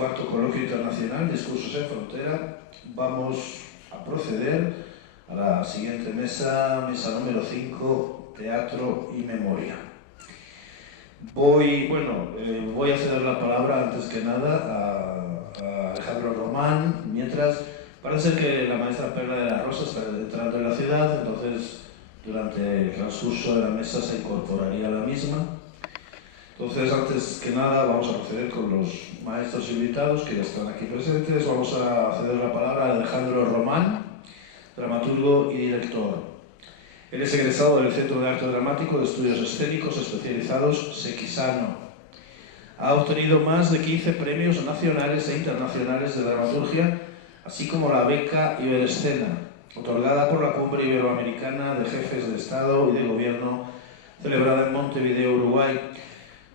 cuarto coloquio internacional Discursos en Frontera, vamos a proceder a la siguiente mesa, mesa número 5, Teatro y Memoria. Voy a ceder la palabra antes que nada a Alejandro Román, mientras parece que la maestra Perla de la Rosa está entrando en la ciudad, entonces durante el transcurso de la mesa se incorporaría a la misma. Entonces, antes que nada, vamos a proceder con los maestros invitados que ya están aquí presentes. Vamos a ceder la palabra a Alejandro Román, dramaturgo y director. Él es egresado del Centro de Arte Dramático de Estudios Escénicos Especializados Sequisano. Ha obtenido más de 15 premios nacionales e internacionales de dramaturgia, así como la beca Iberescena, otorgada por la Cumbre Iberoamericana de Jefes de Estado y de Gobierno, celebrada en Montevideo, Uruguay.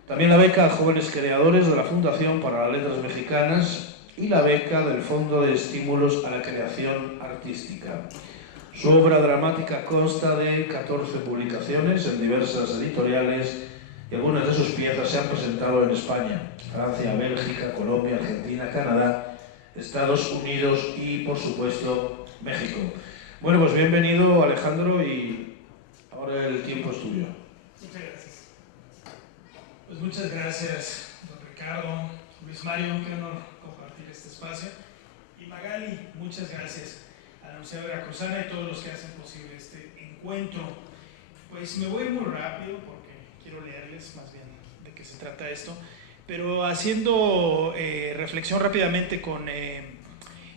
También la beca a jóvenes creadores de la Fundación para las Letras Mexicanas y la beca del Fondo de Estímulos a la Creación Artística. Su obra dramática consta de 14 publicaciones en diversas editoriales y algunas de sus piezas se han presentado en España, Francia, Bélgica, Colombia, Argentina, Canadá, Estados Unidos y, por supuesto, México. Bueno, pues bienvenido, Alejandro, y ahora el tiempo es tuyo. Muchas gracias. Pues muchas gracias, don Ricardo, Luis Mario, qué honor compartir este espacio. Y Magali, muchas gracias a la Universidad Veracruzana y todos los que hacen posible este encuentro. Pues me voy a ir muy rápido porque quiero leerles más bien de qué se trata esto, pero haciendo reflexión rápidamente con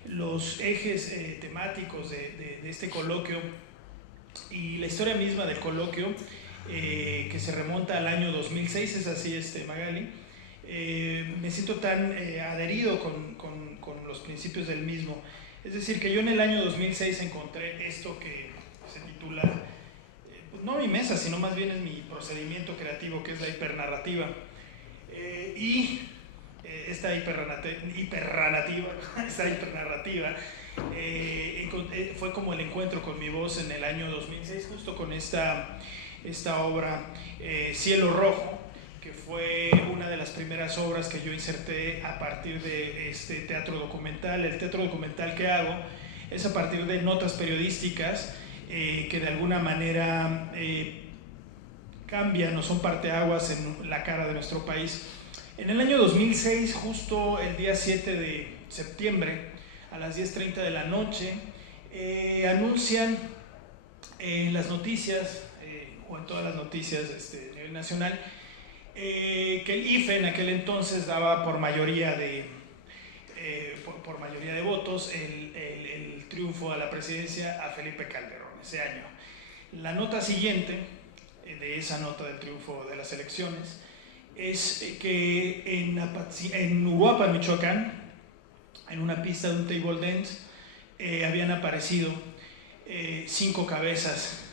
los ejes temáticos de este coloquio y la historia misma del coloquio, que se remonta al año 2006, es así, Magali. Me siento tan adherido con los principios del mismo. Es decir, que yo en el año 2006 encontré esto que se titula, pues no mi mesa, sino más bien es mi procedimiento creativo, que es la hipernarrativa. Esta hipernarrativa fue como el encuentro con mi voz en el año 2006, justo con esta obra, Cielo Rojo, que fue una de las primeras obras que yo inserté a partir de este teatro documental. El teatro documental que hago es a partir de notas periodísticas que de alguna manera cambian o son parteaguas en la cara de nuestro país. En el año 2006, justo el día 7 de septiembre, a las 10:30 de la noche, anuncian en las noticias, o en todas las noticias a nivel nacional, que el IFE en aquel entonces daba por mayoría de votos el triunfo a la presidencia a Felipe Calderón ese año. La nota siguiente de esa nota del triunfo de las elecciones es que en Uruapan, Michoacán, en una pista de un table dance, habían aparecido 5 cabezas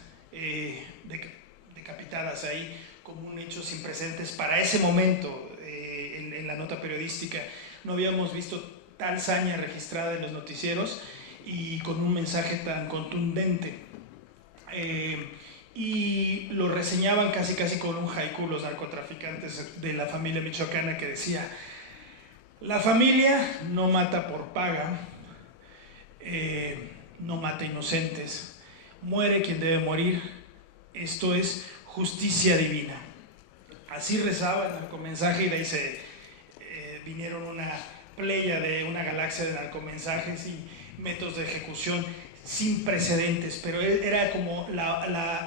decapitadas ahí, como un hecho sin precedentes para ese momento. En la nota periodística no habíamos visto tal saña registrada en los noticieros y con un mensaje tan contundente. Y lo reseñaban casi con un haiku los narcotraficantes de la familia michoacana, que decía: la familia no mata por paga, no mata inocentes, muere quien debe morir, esto es justicia divina. Así rezaba el narcomensaje, y de ahí vinieron una playa de una galaxia de narcomensajes y métodos de ejecución sin precedentes, pero era como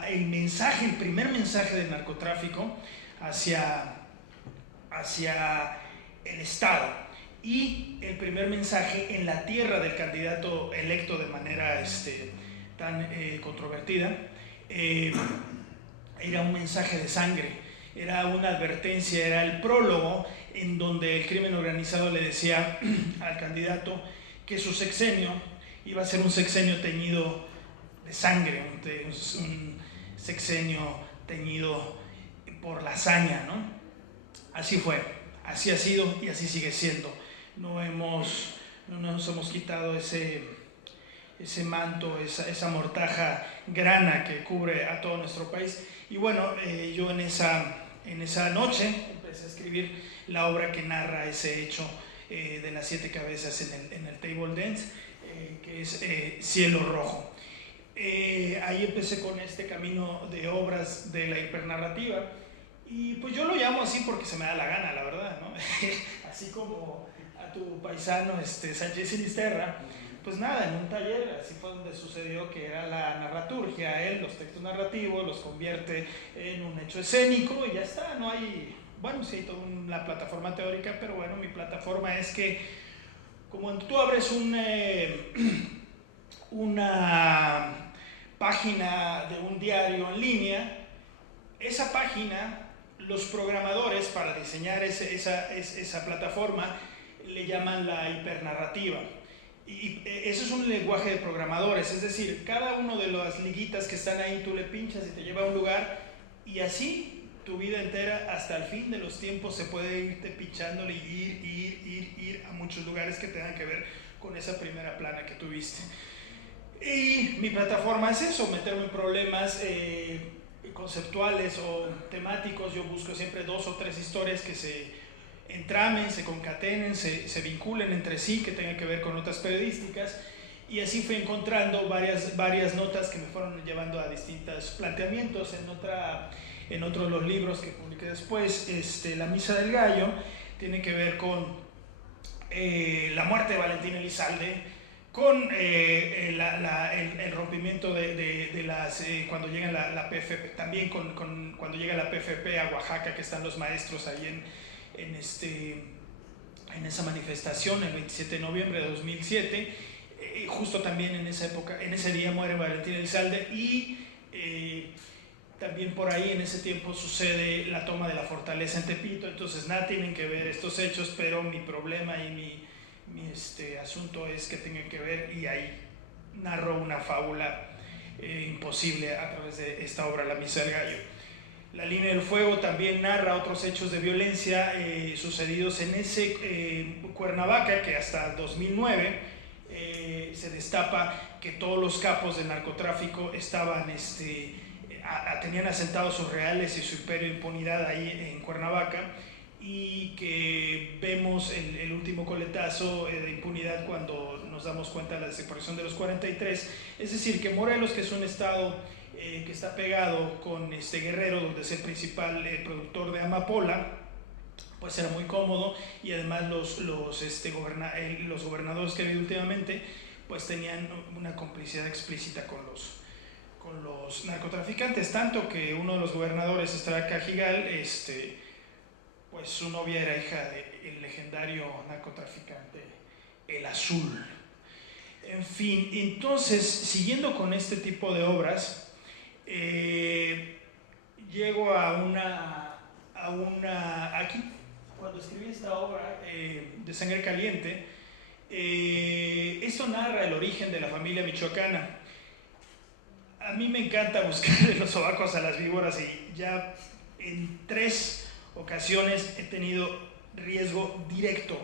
el mensaje, el primer mensaje del narcotráfico hacia el Estado, y el primer mensaje en la tierra del candidato electo de manera tan controvertida. Era un mensaje de sangre, era una advertencia, era el prólogo en donde el crimen organizado le decía al candidato que su sexenio iba a ser un sexenio teñido de sangre, un sexenio teñido por la hazaña, ¿no? Así fue, así ha sido y así sigue siendo. No nos hemos quitado ese manto, esa mortaja grana que cubre a todo nuestro país. Y bueno, yo en esa noche empecé a escribir la obra que narra ese hecho de las 7 cabezas en el table dance, que es Cielo Rojo. Ahí empecé con este camino de obras de la hipernarrativa, y pues yo lo llamo así porque se me da la gana, la verdad, ¿no? Así como a tu paisano Sánchez Sinisterra, pues nada, en un taller así fue donde sucedió, que era la narraturgia. Él los textos narrativos los convierte en un hecho escénico y ya está. No hay, bueno, sí hay toda una plataforma teórica, pero bueno, mi plataforma es que como tú abres una página de un diario en línea, esa página, los programadores para diseñar esa plataforma le llaman la hipernarrativa. Y eso es un lenguaje de programadores, es decir, cada uno de las liguitas que están ahí tú le pinchas y te lleva a un lugar, y así tu vida entera hasta el fin de los tiempos se puede irte pinchándole y ir a muchos lugares que tengan que ver con esa primera plana que tuviste. Y mi plataforma es eso, meterme en problemas conceptuales o temáticos. Yo busco siempre 2 o 3 historias que se entramen, se concatenen, se vinculen entre sí, que tengan que ver con notas periodísticas, y así fui encontrando varias notas que me fueron llevando a distintos planteamientos. En otro de los libros que publiqué después, La Misa del Gallo, tiene que ver con la muerte de Valentín Elizalde, con el rompimiento de las cuando llega la PFP, también cuando llega la PFP a Oaxaca, que están los maestros ahí en esa manifestación el 27 de noviembre de 2007. Justo también en esa época, en ese día muere Valentín Elizalde, y también por ahí en ese tiempo sucede la toma de la fortaleza en Tepito. Entonces nada tienen que ver estos hechos, pero mi problema y mi asunto es que tienen que ver, y ahí narro una fábula imposible a través de esta obra, La Misa del Gallo. La Línea del Fuego también narra otros hechos de violencia sucedidos en ese Cuernavaca, que hasta 2009 se destapa que todos los capos del narcotráfico tenían asentados sus reales y su imperio de impunidad ahí en Cuernavaca, y que vemos el último coletazo de impunidad cuando nos damos cuenta de la desaparición de los 43. Es decir, que Morelos, que es un estado que está pegado con Guerrero, donde es el principal productor de amapola, pues era muy cómodo, y además los gobernadores que ha habido últimamente pues tenían una complicidad explícita con los narcotraficantes, tanto que uno de los gobernadores, Estrada Cajigal, pues su novia era hija del legendario narcotraficante El Azul. En fin, entonces, siguiendo con este tipo de obras, llego aquí, cuando escribí esta obra de Sangre Caliente, esto narra el origen de la familia michoacana. A mí me encanta buscar de los sobacos a las víboras, y ya en 3 ocasiones he tenido riesgo directo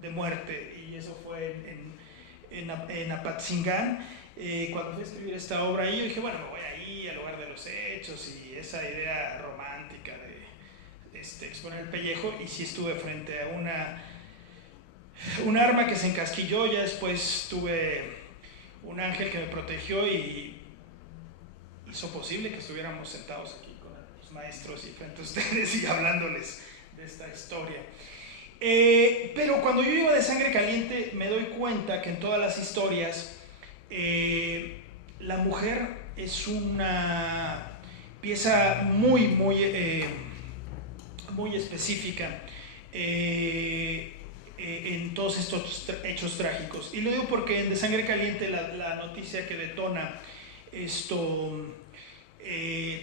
de muerte, y eso fue en Apatzingán. Cuando fui a escribir esta obra, y yo dije, bueno, me voy ahí al lugar de los hechos, y esa idea romántica de exponer el pellejo, y sí estuve frente a un arma que se encasquilló. Ya después tuve un ángel que me protegió y hizo posible que estuviéramos sentados aquí con los maestros y frente a ustedes y hablándoles de esta historia. Pero cuando yo llego de Sangre Caliente, me doy cuenta que en todas las historias la mujer es una pieza muy específica en todos estos hechos trágicos. Y lo digo porque en De Sangre Caliente la noticia que detona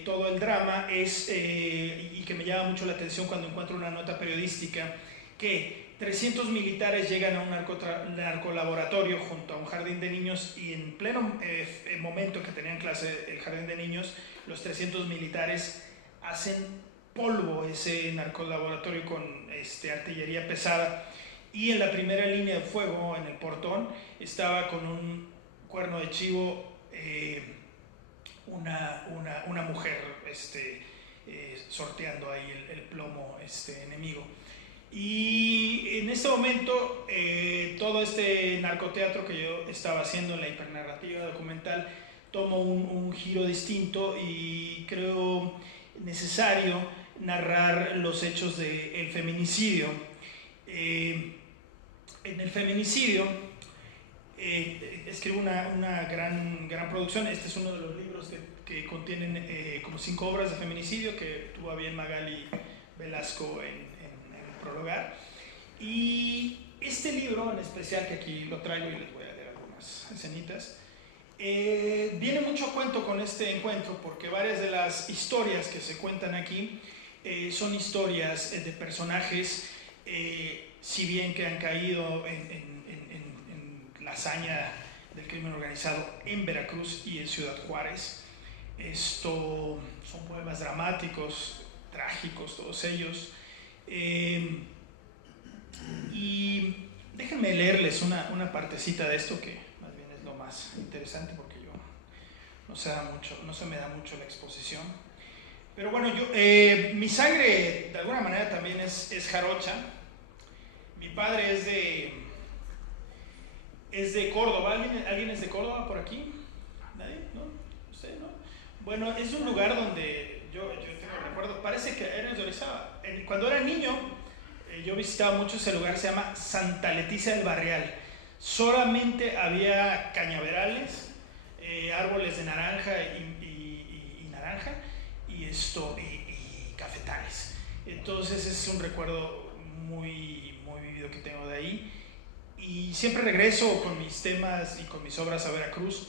todo el drama es, y que me llama mucho la atención cuando encuentro una nota periodística, que 300 militares llegan a un narcolaboratorio junto a un jardín de niños, y en pleno momento que tenían clase el jardín de niños, los 300 militares hacen polvo ese narcolaboratorio con artillería pesada, y en la primera línea de fuego, en el portón, estaba con un cuerno de chivo una mujer sorteando ahí el plomo enemigo. Y en este momento, todo este narcoteatro que yo estaba haciendo en la hipernarrativa documental toma un giro distinto y creo necesario narrar los hechos del feminicidio. En el feminicidio escribo una gran producción. Este es uno de los libros que contienen como 5 obras de feminicidio que tuvo a bien Magali Velasco en prologar. Y este libro en especial, que aquí lo traigo y les voy a leer algunas escenitas, viene mucho a cuento con este encuentro, porque varias de las historias que se cuentan aquí son historias de personajes, si bien que han caído en la hazaña del crimen organizado en Veracruz y en Ciudad Juárez. Esto son poemas dramáticos, trágicos, todos ellos. Y déjenme leerles una partecita de esto, que más bien es lo más interesante, porque yo no se me da mucho la exposición. Pero bueno, mi sangre de alguna manera también es jarocha. Mi padre es de Córdoba. ¿Alguien es de Córdoba por aquí? ¿Nadie? ¿No? ¿Usted no? Bueno, es un lugar donde yo tengo recuerdo, parece que eres de Orizaba. Cuando era niño, yo visitaba mucho ese lugar, se llama Santa Leticia del Barrial. Solamente había cañaverales, árboles de naranja y naranja, y cafetales. Entonces es un recuerdo muy, muy vivido que tengo de ahí. Y siempre regreso con mis temas y con mis obras a Veracruz.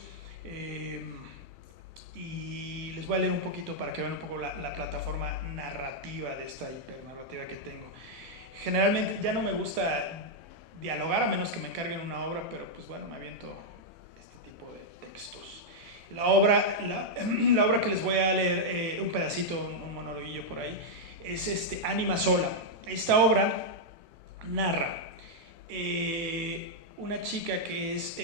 Y les voy a leer un poquito para que vean un poco la plataforma narrativa de esta hipernarrativa que tengo. Generalmente ya no me gusta dialogar a menos que me encarguen una obra, pero pues bueno, me aviento este tipo de textos. La obra que les voy a leer, un pedacito, un monologuillo por ahí, es Ánima Sola. Esta obra narra una chica que es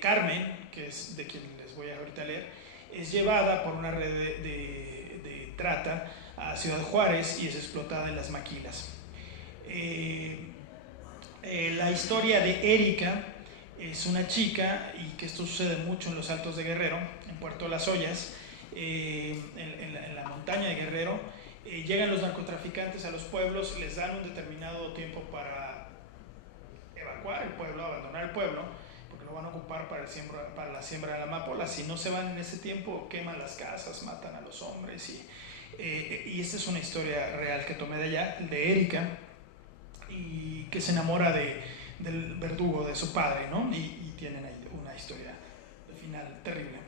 Carmen, que es de quien les voy a ahorita leer, es llevada por una red de trata a Ciudad Juárez y es explotada en las maquilas. La historia de Erika es una chica, y que esto sucede mucho en los Altos de Guerrero, en Puerto Las Ollas, en la montaña de Guerrero. Llegan los narcotraficantes a los pueblos, les dan un determinado tiempo para evacuar el pueblo, abandonar el pueblo, porque lo van a ocupar para la siembra de la amapola. Si no se van en ese tiempo, queman las casas, matan a los hombres. Y esta es una historia real que tomé de allá, de Erika, y que se enamora del verdugo de su padre, ¿no? Y tienen ahí una historia de final terrible.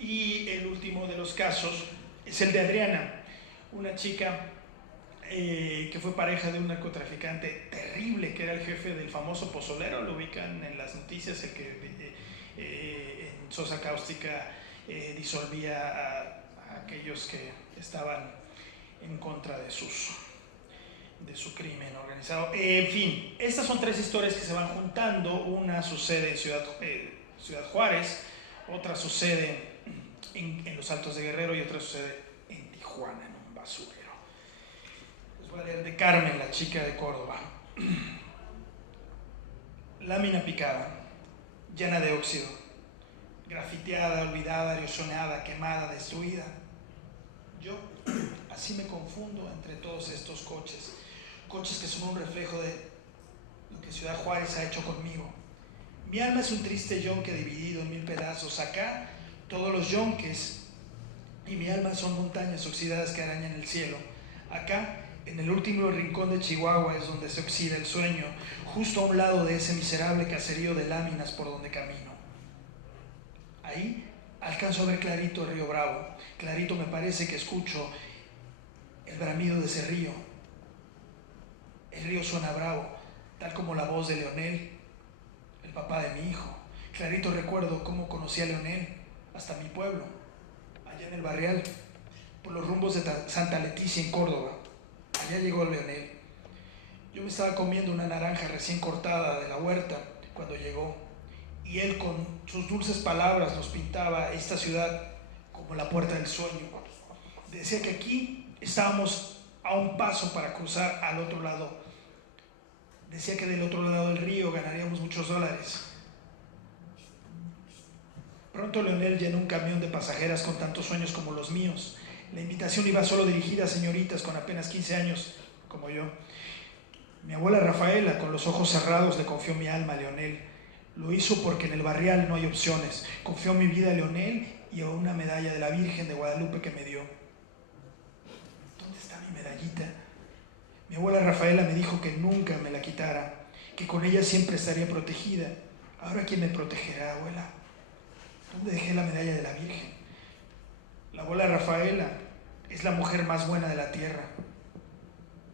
Y el último de los casos es el de Adriana, una chica que fue pareja de un narcotraficante terrible, que era el jefe del famoso pozolero. Lo ubican en las noticias, el que en sosa cáustica disolvía a aquellos que estaban en contra de su crimen organizado. En fin, estas son 3 historias que se van juntando. Una sucede en Ciudad Juárez, otra sucede en los Altos de Guerrero y otra sucede en Tijuana, en un basurero. Les voy a leer de Carmen, la chica de Córdoba. Lámina picada, llena de óxido, grafiteada, olvidada, erosionada, quemada, destruida. Yo así me confundo entre todos estos coches que son un reflejo de lo que Ciudad Juárez ha hecho conmigo. Mi alma es un triste yonque dividido en 1000 pedazos. Acá todos los yonques y mi alma son montañas oxidadas que arañan el cielo. Acá, en el último rincón de Chihuahua, es donde se oxida el sueño, justo a un lado de ese miserable caserío de láminas por donde camino. Ahí alcanzo a ver clarito el río Bravo. Clarito me parece que escucho el bramido de ese río. El río suena bravo, tal como la voz de Leonel, el papá de mi hijo. Clarito recuerdo cómo conocí a Leonel hasta mi pueblo, allá en el Barrial, por los rumbos de Santa Leticia en Córdoba. Allá llegó Leonel. Yo me estaba comiendo una naranja recién cortada de la huerta cuando llegó, y él con sus dulces palabras nos pintaba esta ciudad como la puerta del sueño. Decía que aquí estábamos a un paso para cruzar al otro lado Decía que del otro lado del río ganaríamos muchos dólares. Pronto Leonel llenó un camión de pasajeras con tantos sueños como los míos. La invitación iba solo dirigida a señoritas con apenas 15 años, como yo. Mi abuela Rafaela, con los ojos cerrados, le confió mi alma a Leonel. Lo hizo porque en el barrial no hay opciones. Confió mi vida a Leonel y a una medalla de la Virgen de Guadalupe que me dio. ¿Dónde está mi medallita? Mi abuela Rafaela me dijo que nunca me la quitara, que con ella siempre estaría protegida. ¿Ahora quién me protegerá, abuela? ¿Dónde dejé la medalla de la Virgen? La abuela Rafaela es la mujer más buena de la tierra.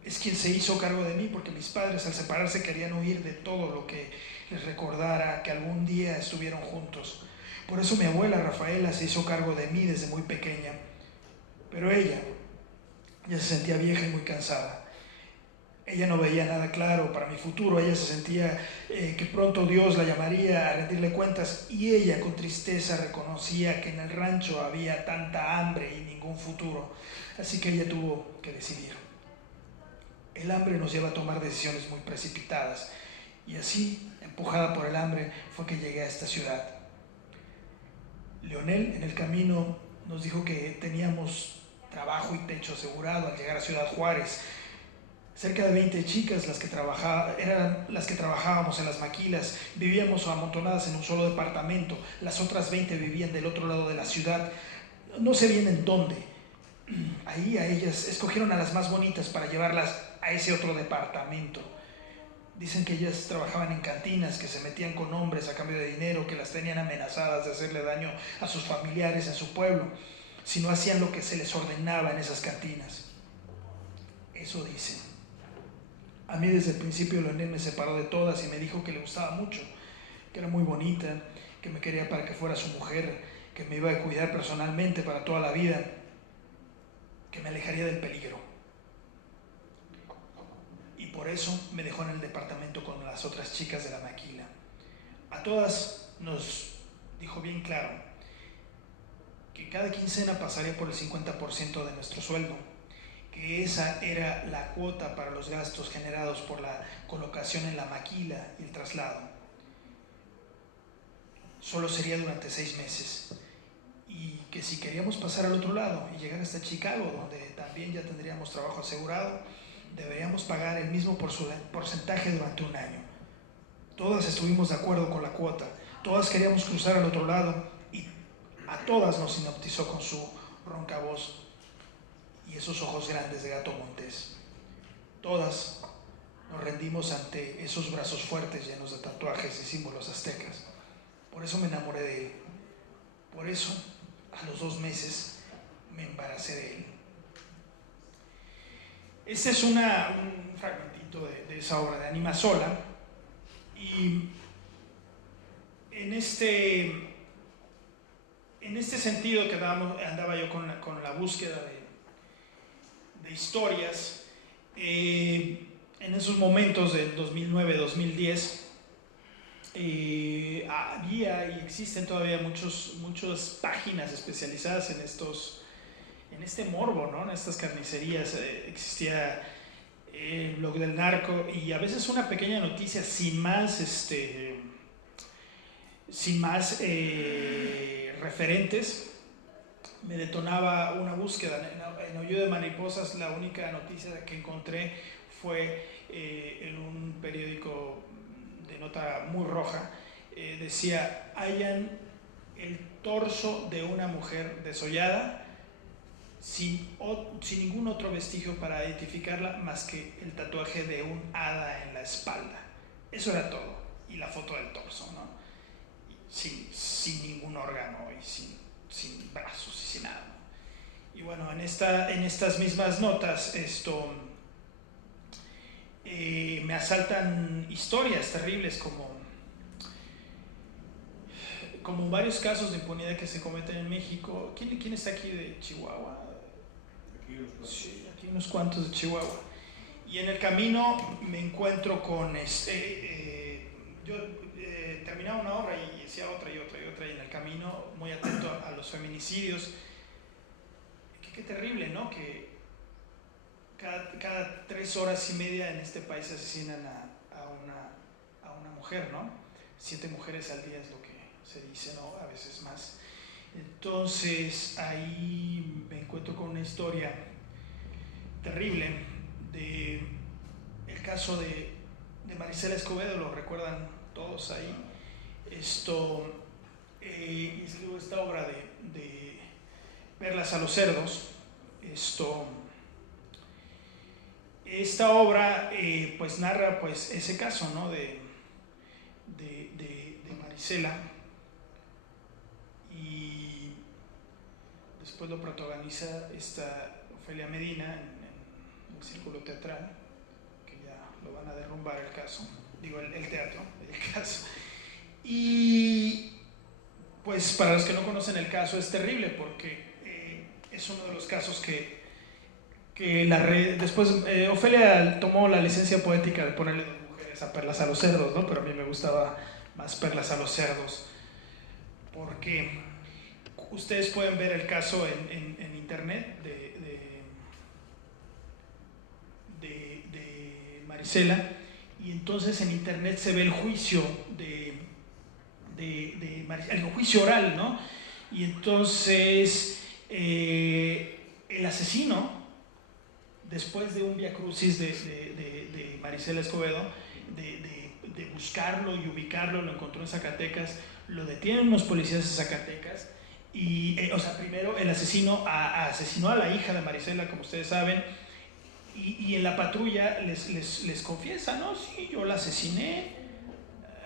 Es quien se hizo cargo de mí porque mis padres al separarse querían huir de todo lo que les recordara que algún día estuvieron juntos. Por eso mi abuela Rafaela se hizo cargo de mí desde muy pequeña. Pero ella ya se sentía vieja y muy cansada. Ella no veía nada claro para mi futuro. Ella se sentía que pronto Dios la llamaría a rendirle cuentas, y ella con tristeza reconocía que en el rancho había tanta hambre y ningún futuro. Así que ella tuvo que decidir. El hambre nos lleva a tomar decisiones muy precipitadas, y así, empujada por el hambre, fue que llegué a esta ciudad. Leonel en el camino nos dijo que teníamos trabajo y techo asegurado al llegar a Ciudad Juárez. Cerca de 20 chicas eran las que trabajábamos en las maquilas. Vivíamos amontonadas en un solo departamento. Las otras 20 vivían del otro lado de la ciudad. No sé bien en dónde. Ahí a ellas escogieron a las más bonitas para llevarlas a ese otro departamento. Dicen que ellas trabajaban en cantinas, que se metían con hombres a cambio de dinero, que las tenían amenazadas de hacerle daño a sus familiares en su pueblo si no hacían lo que se les ordenaba en esas cantinas. Eso dicen. A mí desde el principio Leonel me separó de todas y me dijo que le gustaba mucho, que era muy bonita, que me quería para que fuera su mujer, que me iba a cuidar personalmente para toda la vida, que me alejaría del peligro. Y por eso me dejó en el departamento con las otras chicas de la maquila. A todas nos dijo bien claro que cada quincena pasaría por el 50% de nuestro sueldo, que esa era la cuota para los gastos generados por la colocación en la maquila y el traslado. Solo sería durante 6 meses. Y que si queríamos pasar al otro lado y llegar hasta Chicago, donde también ya tendríamos trabajo asegurado, deberíamos pagar el mismo porcentaje durante un año. Todas estuvimos de acuerdo con la cuota. Todas queríamos cruzar al otro lado, y a todas nos hipnotizó con su ronca voz y esos ojos grandes de gato montés. Todas nos rendimos ante esos brazos fuertes llenos de tatuajes y símbolos aztecas. Por eso me enamoré de él. Por eso, a los 2 meses, me embaracé de él. Este es un fragmentito de esa obra de Anima Sola. Y en este sentido que andaba yo con la búsqueda de historias, en esos momentos del 2009-2010, había y existen todavía muchas páginas especializadas en este morbo, ¿no? En estas carnicerías. Existía el blog del narco, y a veces una pequeña noticia sin más referentes me detonaba una búsqueda. En Hoyo de Mariposas la única noticia que encontré fue en un periódico de nota muy roja. Decía: hallan el torso de una mujer desollada sin ningún otro vestigio para identificarla más que el tatuaje de un hada en la espalda. Eso era todo. Y la foto del torso, ¿no? Sin ningún órgano y sin brazos y sin nada, ¿no? Y bueno, en estas mismas notas me asaltan historias terribles como varios casos de impunidad que se cometen en México. ¿Quién está aquí de Chihuahua? Sí, aquí unos cuantos de Chihuahua. Y en el camino me encuentro con yo terminaba una obra y decía otra, y en el camino muy atento a los feminicidios. Qué terrible, ¿no? Que cada 3 horas y media en este país asesinan a mujer, ¿no? 7 mujeres al día es lo que se dice, ¿no? A veces más. Entonces ahí me encuentro con una historia terrible de el caso de Marisela Escobedo, lo recuerdan todos ahí. Escribo esta obra de Perlas a los cerdos. Esta obra pues narra pues ese caso, ¿no? de Marisela, y después lo protagoniza esta Ofelia Medina en el Círculo Teatral, que ya lo van a derrumbar el caso, digo el teatro, el caso. Y pues para los que no conocen el caso es terrible porque es uno de los casos que después Ofelia tomó la licencia poética de ponerle 2 mujeres a Perlas a los cerdos, ¿no? Pero a mí me gustaba más Perlas a los cerdos, porque ustedes pueden ver el caso en internet de Marisela, y entonces en internet se ve el juicio el juicio oral, ¿no? Y entonces el asesino, después de un viacrucis de Marisela Escobedo, de buscarlo y ubicarlo, lo encontró en Zacatecas, lo detienen unos policías de Zacatecas, y, primero el asesino asesinó a la hija de Marisela, como ustedes saben, y en la patrulla les confiesa, ¿no? Sí, yo la asesiné,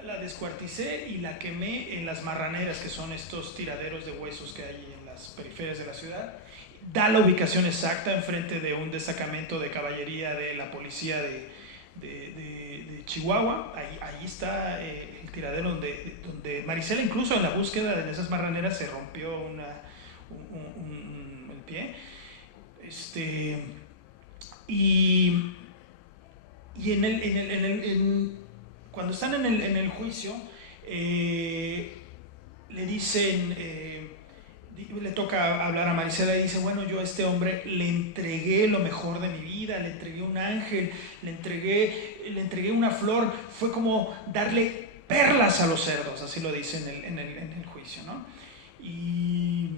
la descuarticé y la quemé en las marraneras, que son estos tiraderos de huesos que hay en las periferias de la ciudad. Da la ubicación exacta enfrente de un destacamento de caballería de la policía de Chihuahua. Ahí está el tiradero donde Marisela, incluso en la búsqueda de esas marraneras, se rompió el pie. Y cuando están en el juicio, le dicen, le toca hablar a Marisela y dice, bueno, yo a este hombre le entregué lo mejor de mi vida, le entregué un ángel, le entregué una flor, fue como darle perlas a los cerdos, así lo dice en el juicio, ¿no? Y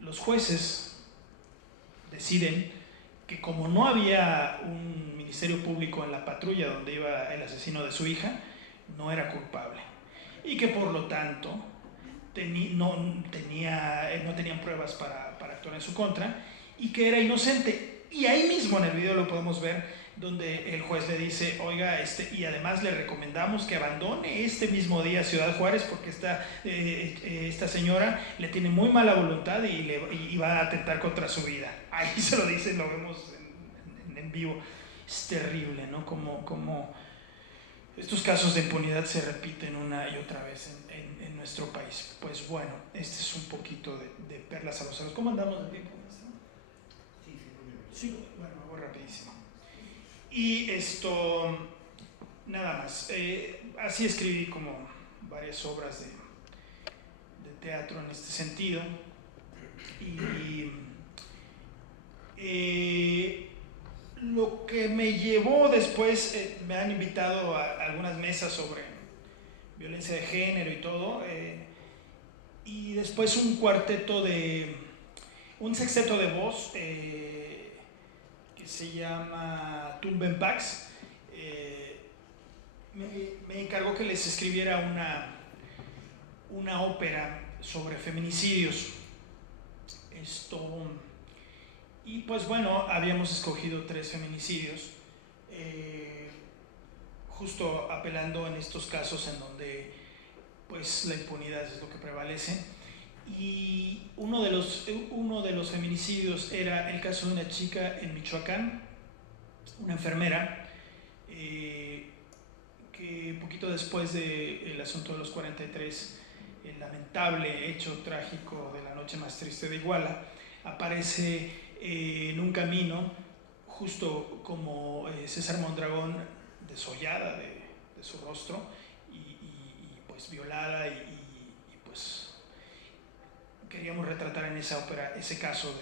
los jueces deciden que como no había un ministerio público en la patrulla donde iba el asesino de su hija, no era culpable, y que por lo tanto no tenían pruebas para actuar en su contra, y que era inocente. Y ahí mismo en el video lo podemos ver, donde el juez le dice, oiga, y además le recomendamos que abandone este mismo día Ciudad Juárez, porque esta señora le tiene muy mala voluntad y va a atentar contra su vida. Ahí se lo dice, lo vemos en vivo. Es terrible, ¿no? Como estos casos de impunidad se repiten una y otra vez en nuestro país. Pues bueno, este es un poquito de Perlas a los cerdos. ¿Cómo andamos de tiempo? Sí, bueno, voy rapidísimo. Y nada más. Así escribí como varias obras de teatro en este sentido. Y lo que me llevó después, me han invitado a algunas mesas sobre violencia de género y todo, y después un sexteto de voz que se llama Tumbenpax. Me encargó que les escribiera una ópera sobre feminicidios. Y pues bueno, habíamos escogido 3 feminicidios, justo apelando en estos casos en donde pues la impunidad es lo que prevalece. Y uno de los feminicidios era el caso de una chica en Michoacán, una enfermera, que poquito después del asunto de los 43, el lamentable hecho trágico de la noche más triste de Iguala, aparece en un camino, justo como César Mondragón, desollada de su rostro y pues violada, y pues queríamos retratar en esa ópera ese caso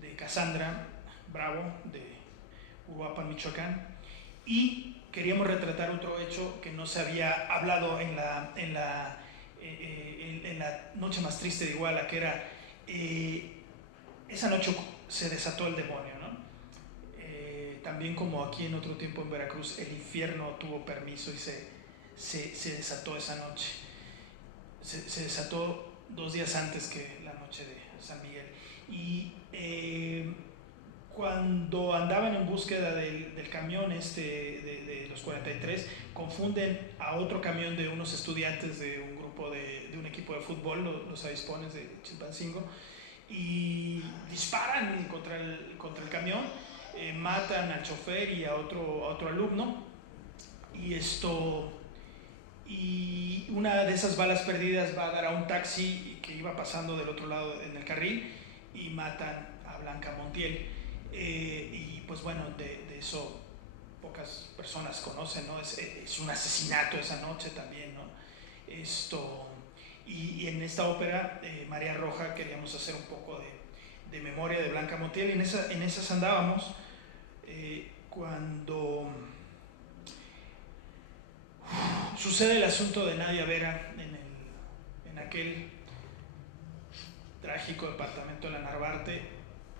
de Cassandra Bravo, de Uruapan, Michoacán, y queríamos retratar otro hecho que no se había hablado en la noche más triste de Iguala, que era esa noche se desató el demonio, ¿no? También como aquí en otro tiempo en Veracruz, el infierno tuvo permiso y se desató esa noche. Se desató 2 días antes que la noche de San Miguel. Y cuando andaban en búsqueda del camión de los 43, confunden a otro camión de unos estudiantes de un grupo de un equipo de fútbol, los avispones de Chilpancingo, y disparan contra el camión, matan al chofer y a otro alumno, y una de esas balas perdidas va a dar a un taxi que iba pasando del otro lado en el carril, y matan a Blanca Montiel. Y pues bueno, de eso pocas personas conocen, ¿no? Es un asesinato esa noche también, ¿no? Y en esta ópera, María Roja, queríamos hacer un poco de memoria de Blanca Montiel, y en esas andábamos cuando sucede el asunto de Nadia Vera en aquel trágico departamento de la Narvarte,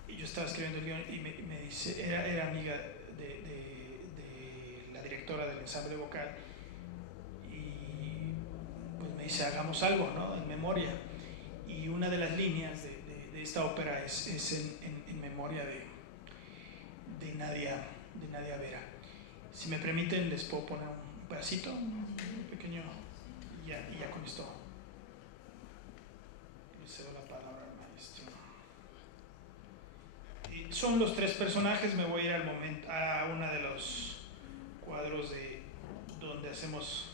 y yo estaba escribiendo el guión y me dice, era amiga de la directora del ensamble vocal, y pues me dice, hagamos algo, ¿no? En memoria. Y una de las líneas de esta ópera es en memoria de Nadia Vera. Si me permiten, les puedo poner un pedacito, un pequeño, y ya con esto le cedo la palabra al maestro. Son los 3 personajes. Me voy a ir a uno de los cuadros donde hacemos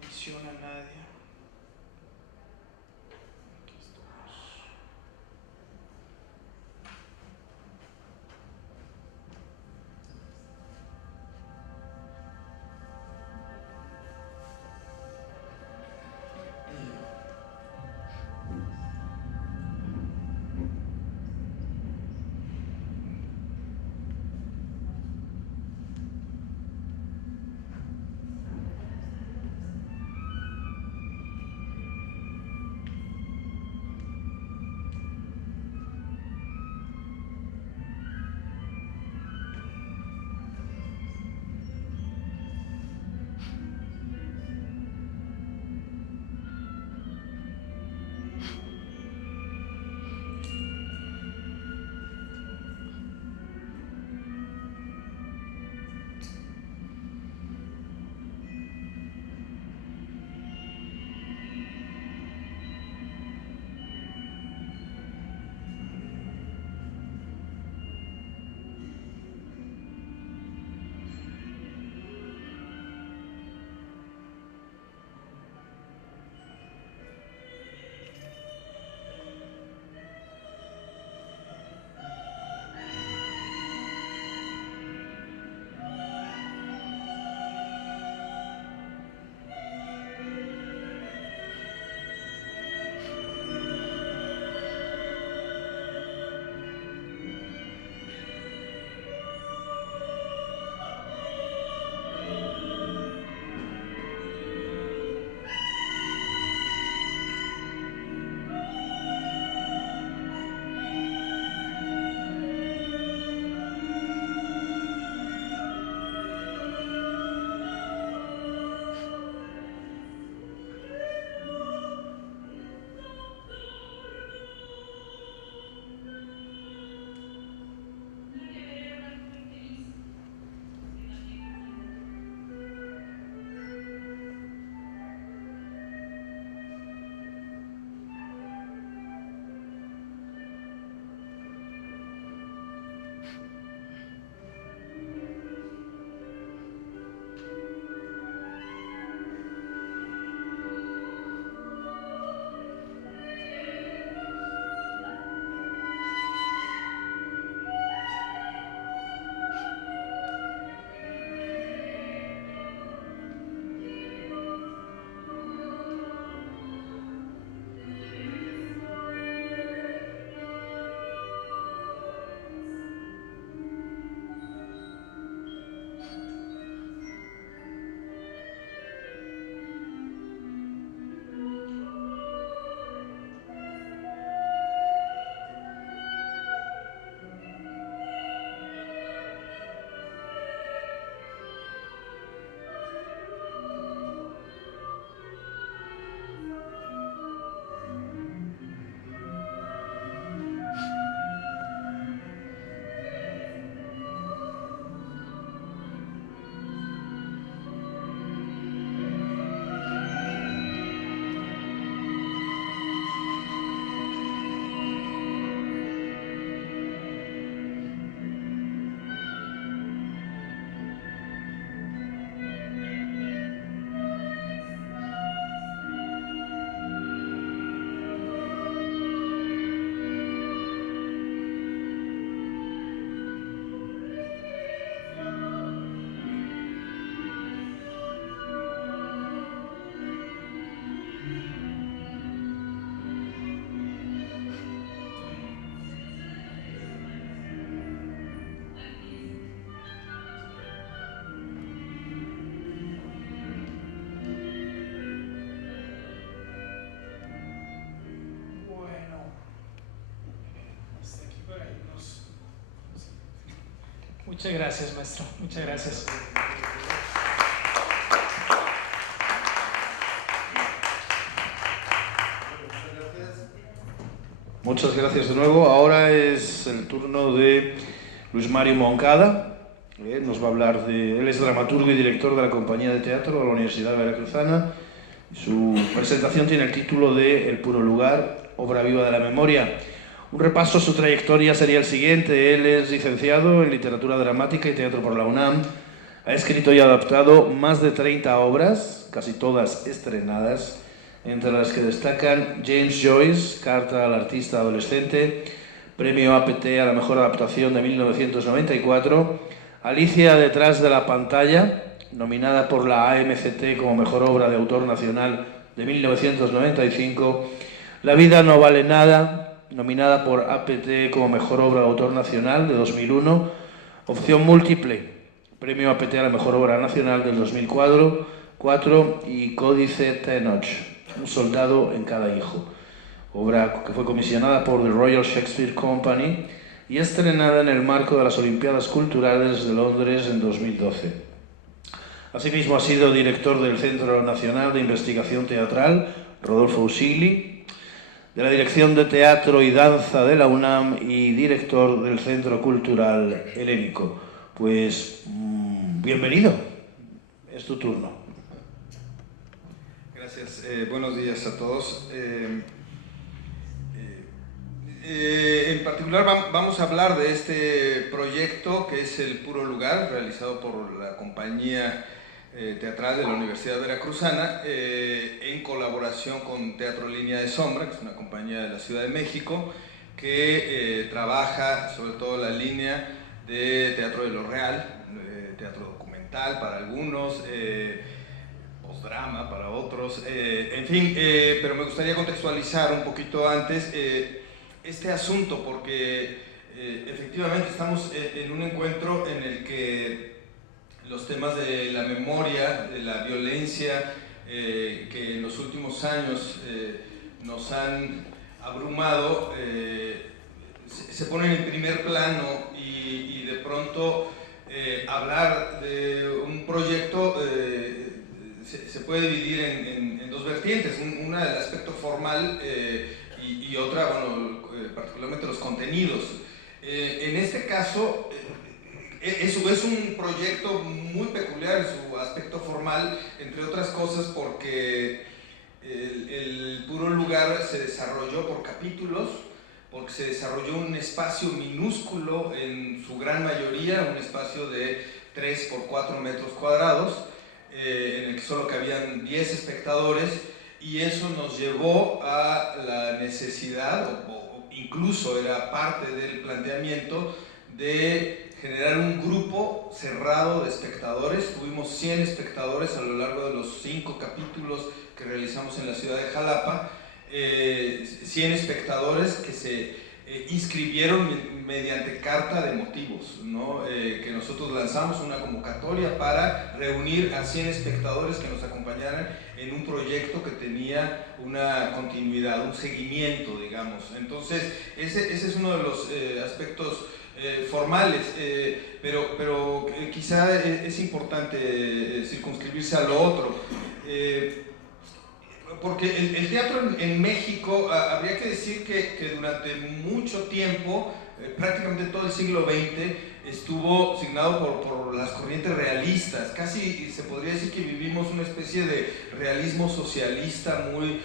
mención a Nadia. Aquí estamos. Muchas gracias, maestro. Muchas gracias. Muchas gracias de nuevo. Ahora es el turno de Luis Mario Moncada. Nos va a hablar él es dramaturgo y director de la compañía de teatro de la Universidad Veracruzana. Su presentación tiene el título de El puro lugar, obra viva de la memoria. Un repaso a su trayectoria sería el siguiente. Él es licenciado en literatura dramática y teatro por la UNAM. Ha escrito y adaptado más de 30 obras, casi todas estrenadas, entre las que destacan James Joyce, Carta al artista adolescente, Premio APT a la mejor adaptación de 1994, Alicia detrás de la pantalla, nominada por la AMCT como mejor obra de autor nacional de 1995, La vida no vale nada, nominada por APT como mejor obra de autor nacional de 2001, Opción múltiple, Premio APT a la mejor obra nacional del 2004 y Códice Tenoch, Un soldado en cada hijo, obra que fue comisionada por The Royal Shakespeare Company y estrenada en el marco de las Olimpiadas Culturales de Londres en 2012. Asimismo ha sido director del Centro Nacional de Investigación Teatral Rodolfo Usigli, de la Dirección de Teatro y Danza de la UNAM y director del Centro Cultural Helénico. Pues bienvenido, es tu turno. Gracias, buenos días a todos. En particular vamos a hablar de este proyecto que es El Puro Lugar, realizado por la compañía teatral de la Universidad Veracruzana, en colaboración con Teatro Línea de Sombra, que es una compañía de la Ciudad de México, que trabaja sobre todo la línea de teatro de lo real, teatro documental para algunos, postdrama para otros, en fin, pero me gustaría contextualizar un poquito antes este asunto, porque efectivamente estamos en un encuentro en el que los temas de la memoria, de la violencia, que en los últimos años nos han abrumado, se ponen en primer plano y de pronto hablar de un proyecto se puede dividir en dos vertientes, una del aspecto formal y otra, bueno, particularmente los contenidos. En este caso, es un proyecto muy peculiar en su aspecto formal, entre otras cosas porque el Puro Lugar se desarrolló por capítulos, porque se desarrolló un espacio minúsculo en su gran mayoría, un espacio de 3 por 4 metros cuadrados, en el que solo cabían 10 espectadores, y eso nos llevó a la necesidad, o incluso era parte del planteamiento, de generar un grupo cerrado de espectadores. Tuvimos 100 espectadores a lo largo de los 5 capítulos que realizamos en la ciudad de Jalapa, 100 espectadores que se inscribieron mediante carta de motivos, ¿no? Que nosotros lanzamos una convocatoria para reunir a 100 espectadores que nos acompañaran en un proyecto que tenía una continuidad, un seguimiento, digamos. Entonces, ese es uno de los aspectos formales, pero quizá es importante circunscribirse a lo otro, porque el teatro en México, habría que decir que durante mucho tiempo, prácticamente todo el siglo XX, estuvo signado por las corrientes realistas. Casi se podría decir que vivimos una especie de realismo socialista muy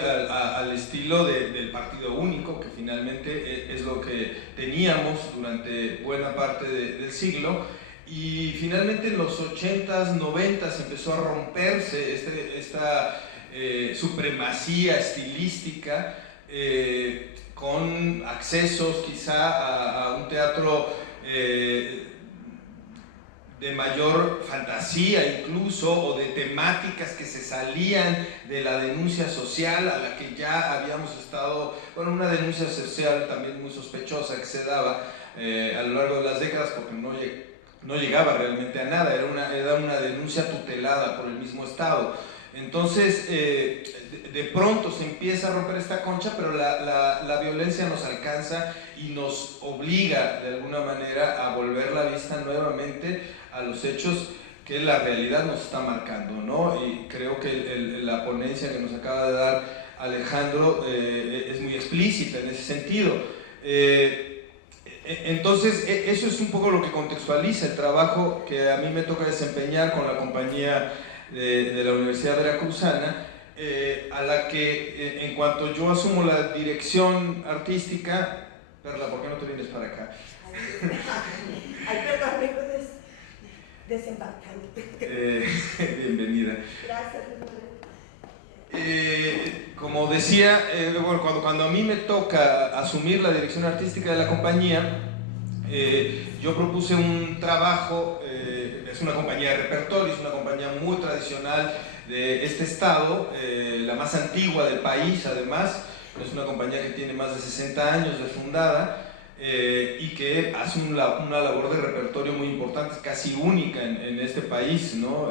al estilo del Partido Único, que finalmente es lo que teníamos durante buena parte del siglo. Y finalmente en los 80s, 90s empezó a romperse esta supremacía estilística, con accesos quizá a un teatro de mayor fantasía incluso, o de temáticas que se salían de la denuncia social a la que ya habíamos estado, bueno, una denuncia social también muy sospechosa que se daba a lo largo de las décadas, porque no llegaba realmente a nada, era una denuncia tutelada por el mismo Estado. Entonces, de pronto se empieza a romper esta concha, pero la violencia nos alcanza y nos obliga de alguna manera a volver la vista frente a los hechos que la realidad nos está marcando, ¿no? Y creo que la ponencia que nos acaba de dar Alejandro es muy explícita en ese sentido. Entonces, eso es un poco lo que contextualiza el trabajo que a mí me toca desempeñar con la compañía de la Universidad Veracruzana, a la que en cuanto yo asumo la dirección artística. Perla, ¿por qué no te vienes para acá? Ay, perdón, me puedes desembarcar. Bienvenida. Gracias. Como decía, bueno, cuando a mí me toca asumir la dirección artística de la compañía, yo propuse un trabajo. Es una compañía de repertorio, es una compañía muy tradicional de este estado, la más antigua del país además. Es una compañía que tiene más de 60 años de fundada, y que hace una labor de repertorio muy importante, casi única en este país, ¿no?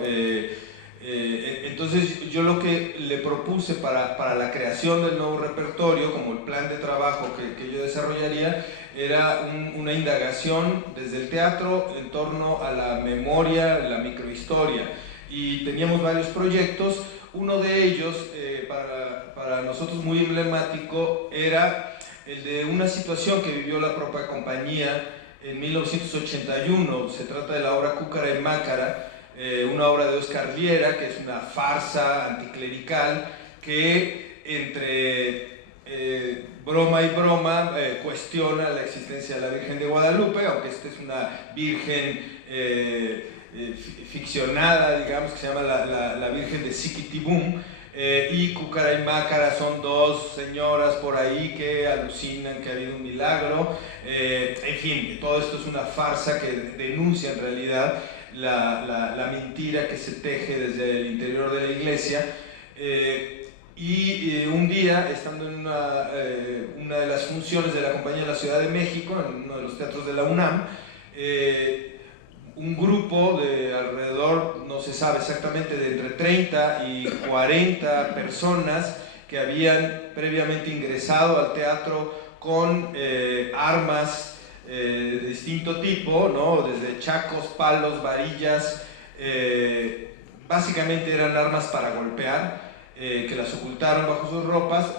Entonces yo lo que le propuse para la creación del nuevo repertorio, como el plan de trabajo que yo desarrollaría, era una indagación desde el teatro en torno a la memoria, la microhistoria, y teníamos varios proyectos. Uno de ellos, para nosotros muy emblemático, era el de una situación que vivió la propia compañía en 1981. Se trata de la obra Cúcara y Mácara, una obra de Oscar Liera, que es una farsa anticlerical que entre broma y broma cuestiona la existencia de la Virgen de Guadalupe, aunque esta es una virgen ficcionada, digamos, que se llama la Virgen de Siquitibum, y Cúcara y Mácara son dos señoras por ahí que alucinan que ha habido un milagro. En fin, todo esto es una farsa que denuncia en realidad la mentira que se teje desde el interior de la iglesia. Y un día, estando en una de las funciones de la compañía de la Ciudad de México, en uno de los teatros de la UNAM, un grupo de alrededor, no se sabe exactamente, de entre 30 y 40 personas que habían previamente ingresado al teatro con armas de distinto tipo, ¿no? Desde chacos, palos, varillas, básicamente eran armas para golpear, que las ocultaron bajo sus ropas.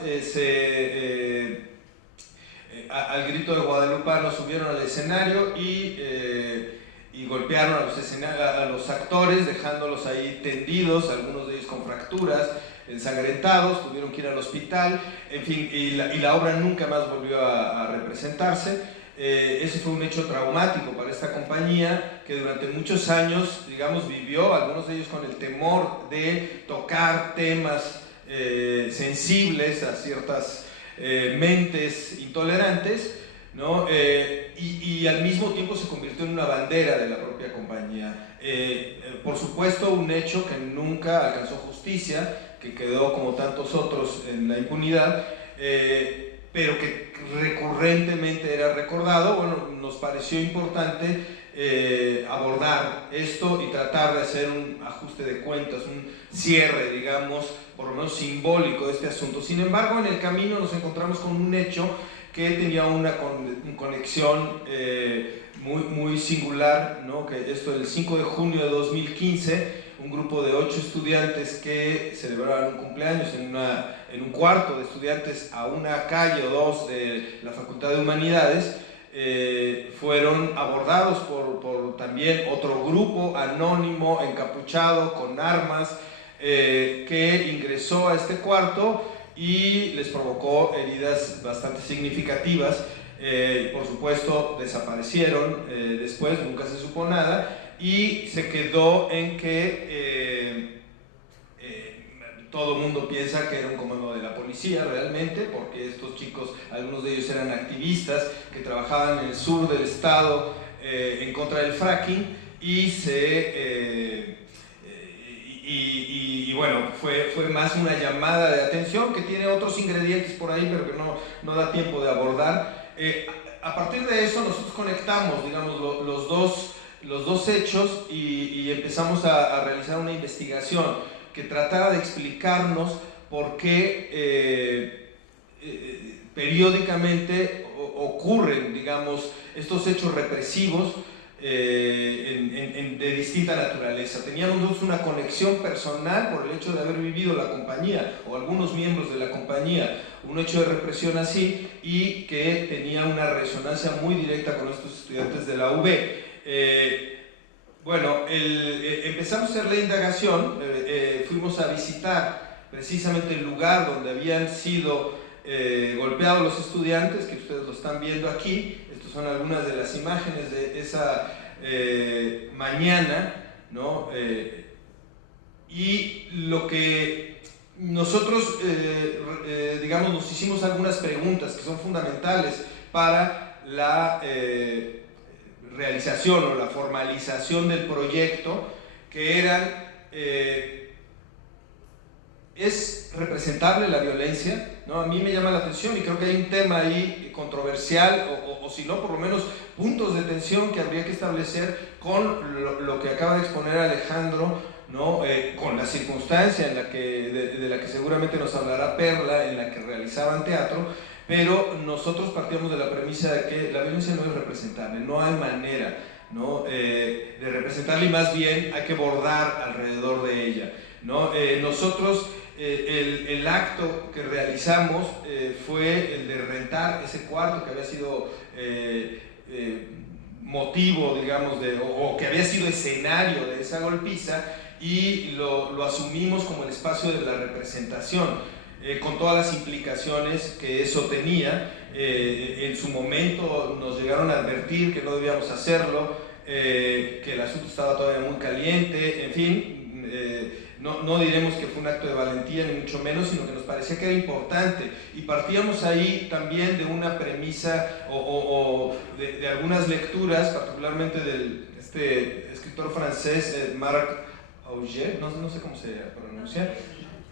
Al grito de guadalupanos subieron al escenario y golpearon a los actores, dejándolos ahí tendidos, algunos de ellos con fracturas, ensangrentados, tuvieron que ir al hospital, en fin, y la obra nunca más volvió a representarse. Ese fue un hecho traumático para esta compañía, que durante muchos años, digamos, vivió, algunos de ellos con el temor de tocar temas sensibles a ciertas mentes intolerantes, ¿no? Y al mismo tiempo se convirtió en una bandera de la propia compañía. Por supuesto, un hecho que nunca alcanzó justicia, que quedó como tantos otros en la impunidad, pero que recurrentemente era recordado. Bueno, nos pareció importante abordar esto y tratar de hacer un ajuste de cuentas, un cierre, digamos, por lo menos simbólico de este asunto. Sin embargo, en el camino nos encontramos con un hecho que tenía una conexión muy singular, ¿no? Que esto, el 5 de junio de 2015, un grupo de 8 estudiantes que celebraban un cumpleaños en un cuarto de estudiantes a una calle o dos de la Facultad de Humanidades, fueron abordados por también otro grupo anónimo, encapuchado, con armas, que ingresó a este cuarto y les provocó heridas bastante significativas. Por supuesto desaparecieron después, nunca se supo nada, y se quedó en que todo el mundo piensa que era un comando de la policía realmente, porque estos chicos, algunos de ellos eran activistas que trabajaban en el sur del estado en contra del fracking, y bueno, fue más una llamada de atención que tiene otros ingredientes por ahí, pero que no da tiempo de abordar. A partir de eso nosotros conectamos, digamos, los dos hechos y empezamos a realizar una investigación que tratara de explicarnos por qué periódicamente ocurren, digamos, estos hechos represivos en de distinta naturaleza. Teníamos una conexión personal por el hecho de haber vivido la compañía, o algunos miembros de la compañía, un hecho de represión así, y que tenía una resonancia muy directa con estos estudiantes de la UB. Empezamos a hacer la indagación, fuimos a visitar precisamente el lugar donde habían sido golpeados los estudiantes, que ustedes lo están viendo aquí. Estas son algunas de las imágenes de esa mañana, ¿no? Y lo que nosotros, digamos, nos hicimos algunas preguntas que son fundamentales para la realización o la formalización del proyecto, que eran: ¿es representable la violencia? ¿No? A mí me llama la atención y creo que hay un tema ahí controversial, o si no, por lo menos puntos de tensión que habría que establecer con lo que acaba de exponer Alejandro, ¿no? Con la circunstancia en la de la que seguramente nos hablará Perla, en la que realizaban teatro, pero nosotros partíamos de la premisa de que la violencia no es representable, no hay manera, ¿no? De representarla, y más bien hay que bordar alrededor de ella, ¿no? Nosotros el acto que realizamos fue el de rentar ese cuarto que había sido motivo, digamos, o que había sido escenario de esa golpiza, y lo asumimos como el espacio de la representación, con todas las implicaciones que eso tenía. En su momento nos llegaron a advertir que no debíamos hacerlo, que el asunto estaba todavía muy caliente, en fin. No diremos que fue un acto de valentía, ni mucho menos, sino que nos parecía que era importante, y partíamos ahí también de una premisa o de algunas lecturas, particularmente del escritor francés Marc Augé, no sé cómo se pronuncia,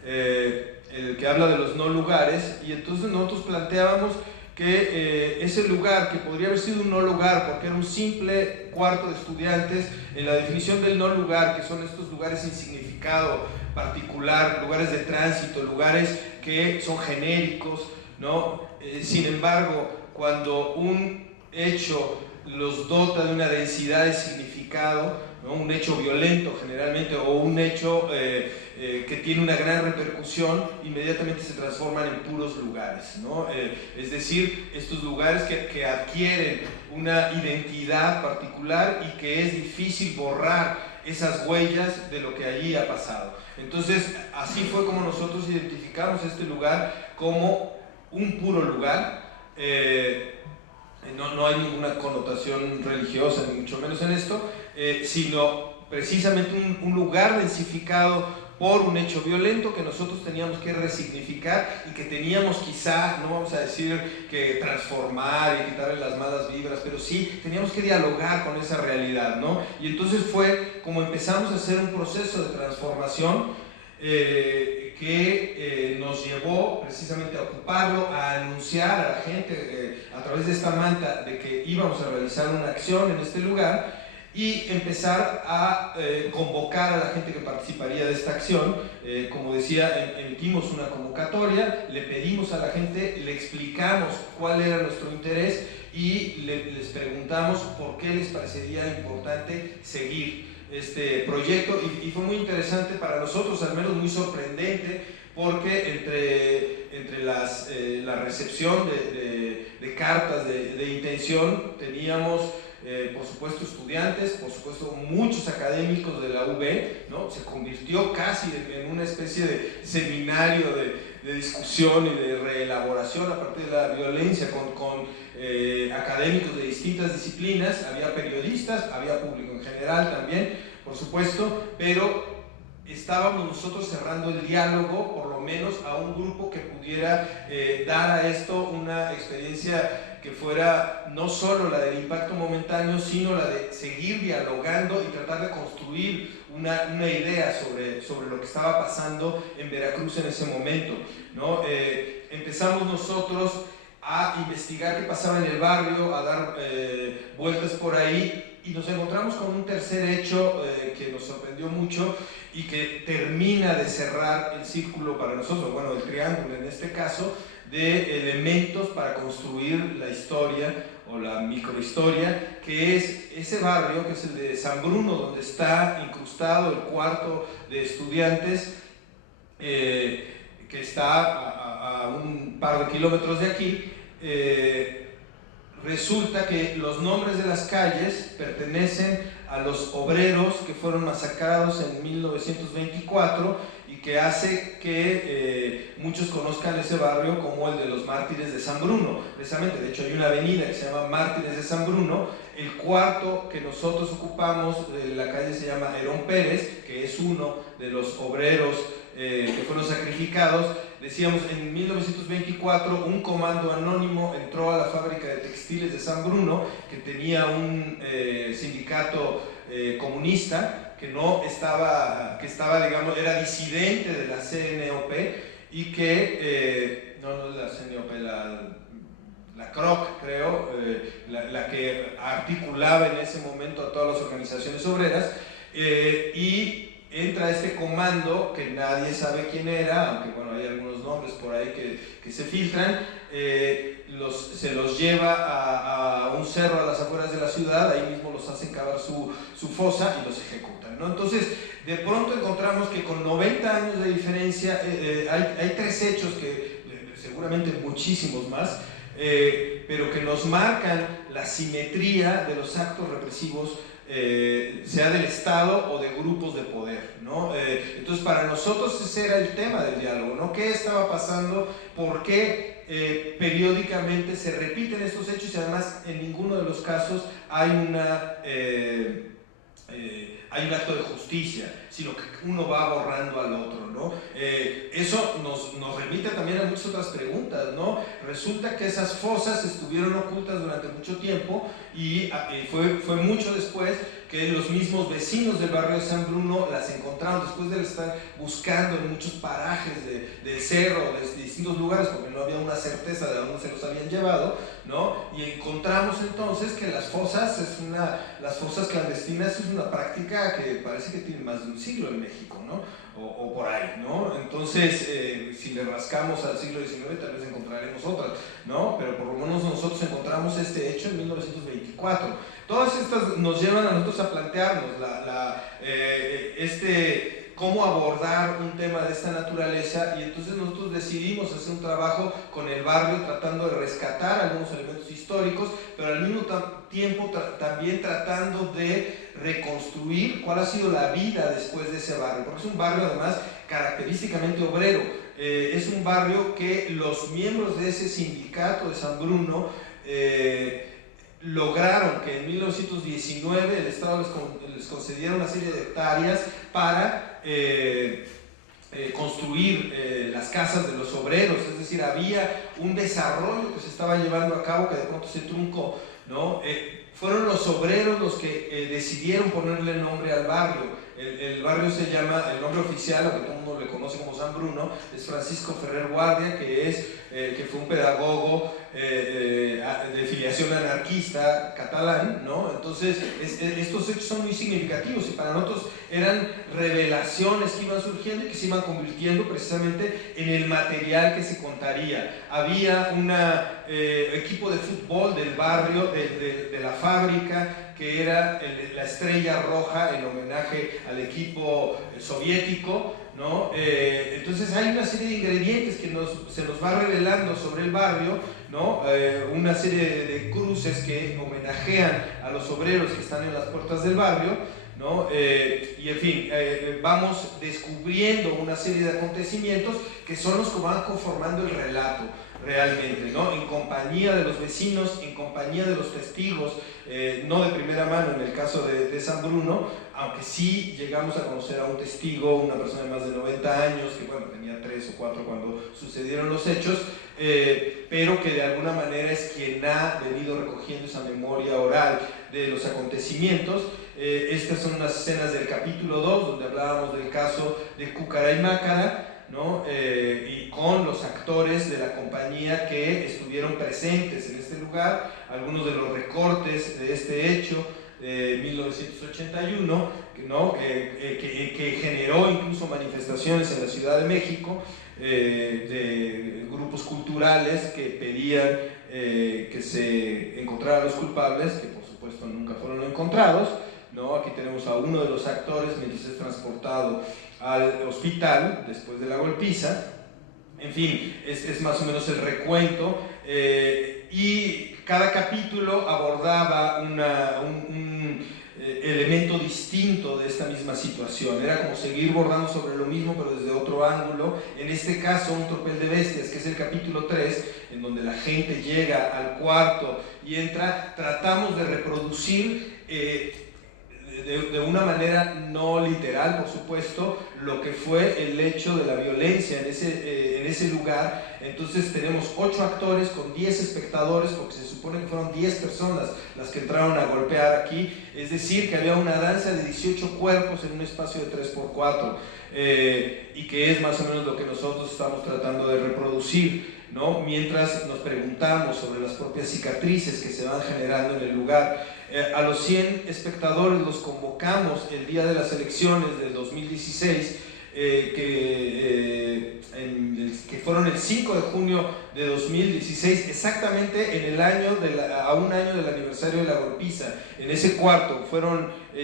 el que habla de los no lugares, y entonces nosotros planteábamos que ese lugar, que podría haber sido un no lugar porque era un simple cuarto de estudiantes, en la definición del no lugar, que son estos lugares sin significado particular, lugares de tránsito, lugares que son genéricos, ¿no? Sin embargo, cuando un hecho los dota de una densidad de significado, ¿no? Un hecho violento generalmente, o un hecho que tiene una gran repercusión, inmediatamente se transforman en puros lugares, ¿no? Es decir, estos lugares que adquieren una identidad particular y que es difícil borrar esas huellas de lo que allí ha pasado. Entonces, así fue como nosotros identificamos este lugar como un puro lugar. No hay ninguna connotación religiosa, ni mucho menos en esto, sino precisamente un lugar densificado por un hecho violento que nosotros teníamos que resignificar, y que teníamos quizá, no vamos a decir que transformar y quitarle las malas vibras, pero sí teníamos que dialogar con esa realidad, ¿no? Y entonces fue como empezamos a hacer un proceso de transformación que nos llevó precisamente a ocuparlo, a anunciar a la gente a través de esta manta de que íbamos a realizar una acción en este lugar, y empezar a convocar a la gente que participaría de esta acción. Como decía, emitimos una convocatoria, le pedimos a la gente, le explicamos cuál era nuestro interés, y les preguntamos por qué les parecería importante seguir este proyecto, y fue muy interesante para nosotros, al menos muy sorprendente, porque entre la recepción de cartas de intención teníamos por supuesto estudiantes, por supuesto muchos académicos de la UB, ¿no? Se convirtió casi en una especie de seminario de discusión y de reelaboración a partir de la violencia, con académicos de distintas disciplinas. Había periodistas, había público en general también, por supuesto, pero estábamos nosotros cerrando el diálogo, por lo menos a un grupo que pudiera dar a esto una experiencia que fuera no solo la del impacto momentáneo, sino la de seguir dialogando y tratar de construir una idea sobre lo que estaba pasando en Veracruz en ese momento, ¿no? Empezamos nosotros a investigar qué pasaba en el barrio, a dar vueltas por ahí, y nos encontramos con un tercer hecho que nos sorprendió mucho y que termina de cerrar el círculo para nosotros, bueno, el triángulo en este caso, de elementos para construir la historia o la microhistoria, que es ese barrio, que es el de San Bruno, donde está incrustado el cuarto de estudiantes, que está a un par de kilómetros de aquí. Resulta que los nombres de las calles pertenecen a los obreros que fueron masacrados en 1924 y que hace que muchos conozcan ese barrio como el de los Mártires de San Bruno. Precisamente, de hecho hay una avenida que se llama Mártires de San Bruno. El cuarto que nosotros ocupamos de la calle se llama Herón Pérez, que es uno de los obreros que fueron sacrificados. Decíamos, en 1924 un comando anónimo entró a la fábrica de textiles de San Bruno, que tenía un sindicato comunista, que estaba, digamos, era disidente de la CNOP, y que, no es la CNOP, la CROC, creo, la que articulaba en ese momento a todas las organizaciones obreras, y entra este comando que nadie sabe quién era, aunque bueno, hay algunos nombres por ahí que se filtran, se los lleva a un cerro a las afueras de la ciudad, ahí mismo los hacen cavar su fosa y los ejecutan, ¿no? Entonces, de pronto encontramos que con 90 años de diferencia hay tres hechos, que seguramente muchísimos más, pero que nos marcan la simetría de los actos represivos, sea del Estado o de grupos de poder, ¿no? Entonces, para nosotros ese era el tema del diálogo, ¿no? ¿Qué estaba pasando? ¿Por qué periódicamente se repiten estos hechos? Y además, en ninguno de los casos hay un acto de justicia, sino que uno va borrando al otro, ¿no? Eso nos remite también a muchas otras preguntas, ¿no? Resulta que esas fosas estuvieron ocultas durante mucho tiempo, y fue mucho después que los mismos vecinos del barrio de San Bruno las encontraron, después de estar buscando en muchos parajes del cerro, de distintos lugares, porque no había una certeza de dónde se los habían llevado, ¿no? Y encontramos entonces que las fosas clandestinas es una práctica que parece que tiene más de un siglo en México, ¿no? O por ahí, ¿no? Entonces, si le rascamos al siglo XIX, tal vez encontraremos otras, ¿no? Pero por lo menos nosotros encontramos este hecho en 1924. Todas estas nos llevan a nosotros a plantearnos cómo abordar un tema de esta naturaleza, y entonces nosotros decidimos hacer un trabajo con el barrio tratando de rescatar algunos elementos históricos, pero al mismo tiempo también tratando de reconstruir cuál ha sido la vida después de ese barrio, porque es un barrio además característicamente obrero. Es un barrio que los miembros de ese sindicato de San Bruno lograron que en 1919 el Estado les concediera una serie de hectáreas para construir las casas de los obreros. Es decir, había un desarrollo que se estaba llevando a cabo que de pronto se truncó, ¿no? Fueron los obreros los que decidieron ponerle nombre al barrio. El barrio se llama, el nombre oficial, aunque todo el mundo le conoce como San Bruno, es Francisco Ferrer Guardia, que fue un pedagogo de filiación anarquista catalán, ¿no? Entonces, estos hechos son muy significativos, y para nosotros eran revelaciones que iban surgiendo y que se iban convirtiendo precisamente en el material que se contaría. Había un equipo de fútbol del barrio, de la fábrica, que era la Estrella Roja, en homenaje al equipo soviético, ¿no? Entonces hay una serie de ingredientes que se nos va revelando sobre el barrio, ¿no? Una serie de cruces que homenajean a los obreros que están en las puertas del barrio, ¿no? Y en fin, vamos descubriendo una serie de acontecimientos que son los que van conformando el relato realmente, ¿no? En compañía de los vecinos, en compañía de los testigos, no de primera mano en el caso de San Bruno, aunque sí llegamos a conocer a un testigo, una persona de más de 90 años, que bueno, tenía 3 o 4 cuando sucedieron los hechos, pero que de alguna manera es quien ha venido recogiendo esa memoria oral de los acontecimientos. Estas son unas escenas del capítulo 2, donde hablábamos del caso de Cúcara y Mácara, ¿no? Y con los actores de la compañía que estuvieron presentes en este lugar, algunos de los recortes de este hecho de 1981, ¿no? que generó incluso manifestaciones en la Ciudad de México, de grupos culturales que pedían que se encontrara a los culpables, que por supuesto nunca fueron encontrados, ¿no? Aquí tenemos a uno de los actores mientras es transportado al hospital después de la golpiza. En fin, es más o menos el recuento, y cada capítulo abordaba un elemento distinto de esta misma situación. Era como seguir bordando sobre lo mismo pero desde otro ángulo. En este caso, Un tropel de bestias, que es el capítulo 3, en donde la gente llega al cuarto y entra, tratamos de reproducir de una manera no literal, por supuesto, lo que fue el hecho de la violencia en ese lugar. Entonces tenemos 8 actores con 10 espectadores, porque se supone que fueron 10 personas las que entraron a golpear aquí, es decir, que había una danza de 18 cuerpos en un espacio de 3x4, y que es más o menos lo que nosotros estamos tratando de reproducir, ¿no? Mientras nos preguntamos sobre las propias cicatrices que se van generando en el lugar. A los 100 espectadores los convocamos el día de las elecciones del 2016, que fueron el 5 de junio de 2016, exactamente en el año a un año del aniversario de la golpiza. En ese cuarto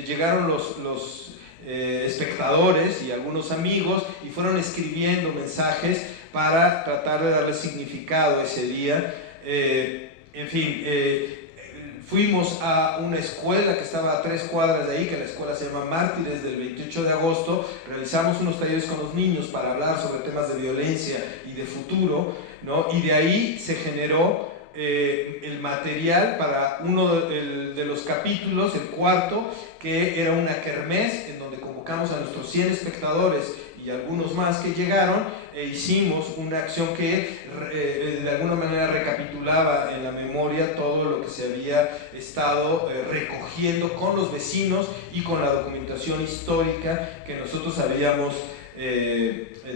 llegaron los espectadores y algunos amigos y fueron escribiendo mensajes para tratar de darle significado a ese día. En fin, fuimos a una escuela que estaba a 3 cuadras de ahí, que la escuela se llama Mártires, del 28 de agosto. Realizamos unos talleres con los niños para hablar sobre temas de violencia y de futuro, ¿no? Y de ahí se generó el material para uno de los capítulos, el cuarto, que era una kermés en donde convocamos a nuestros 100 espectadores y algunos más que llegaron, e hicimos una acción que de alguna manera recapitulaba en la memoria todo lo que se había estado recogiendo con los vecinos y con la documentación histórica que nosotros habíamos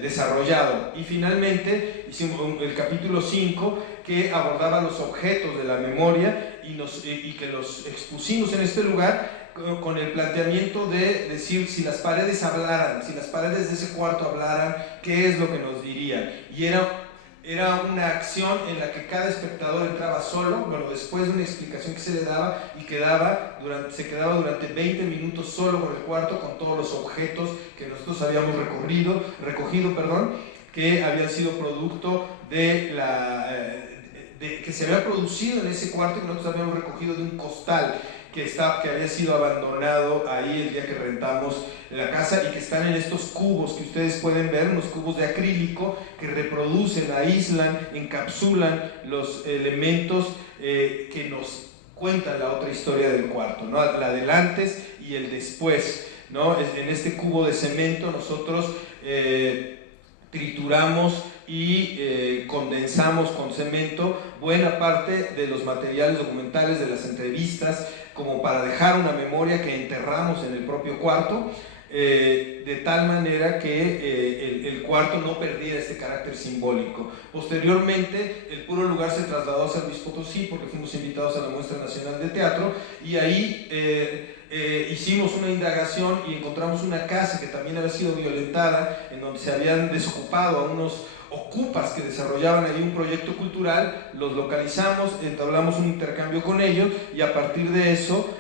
desarrollado. Y finalmente hicimos el capítulo 5, que abordaba los objetos de la memoria y que los expusimos en este lugar con el planteamiento de decir, si las paredes hablaran, si las paredes de ese cuarto hablaran, ¿qué es lo que nos dirían? Y era una acción en la que cada espectador entraba solo, bueno, después de una explicación que se le daba, y se quedaba durante 20 minutos solo con el cuarto, con todos los objetos que nosotros habíamos recogido, que habían sido producto que se había producido en ese cuarto, que nosotros habíamos recogido de un costal que había sido abandonado ahí el día que rentamos la casa, y que están en estos cubos que ustedes pueden ver, unos cubos de acrílico que reproducen, aíslan, encapsulan los elementos que nos cuentan la otra historia del cuarto, ¿no? La del antes y el después, ¿no? En este cubo de cemento nosotros trituramos y condensamos con cemento buena parte de los materiales documentales de las entrevistas, como para dejar una memoria que enterramos en el propio cuarto, de tal manera que el cuarto no perdiera este carácter simbólico. Posteriormente, el puro lugar se trasladó a San Luis Potosí, porque fuimos invitados a la Muestra Nacional de Teatro, y ahí hicimos una indagación y encontramos una casa que también había sido violentada, en donde se habían desocupado a unos ocupas que desarrollaban ahí un proyecto cultural. Los localizamos, entablamos un intercambio con ellos, y a partir de eso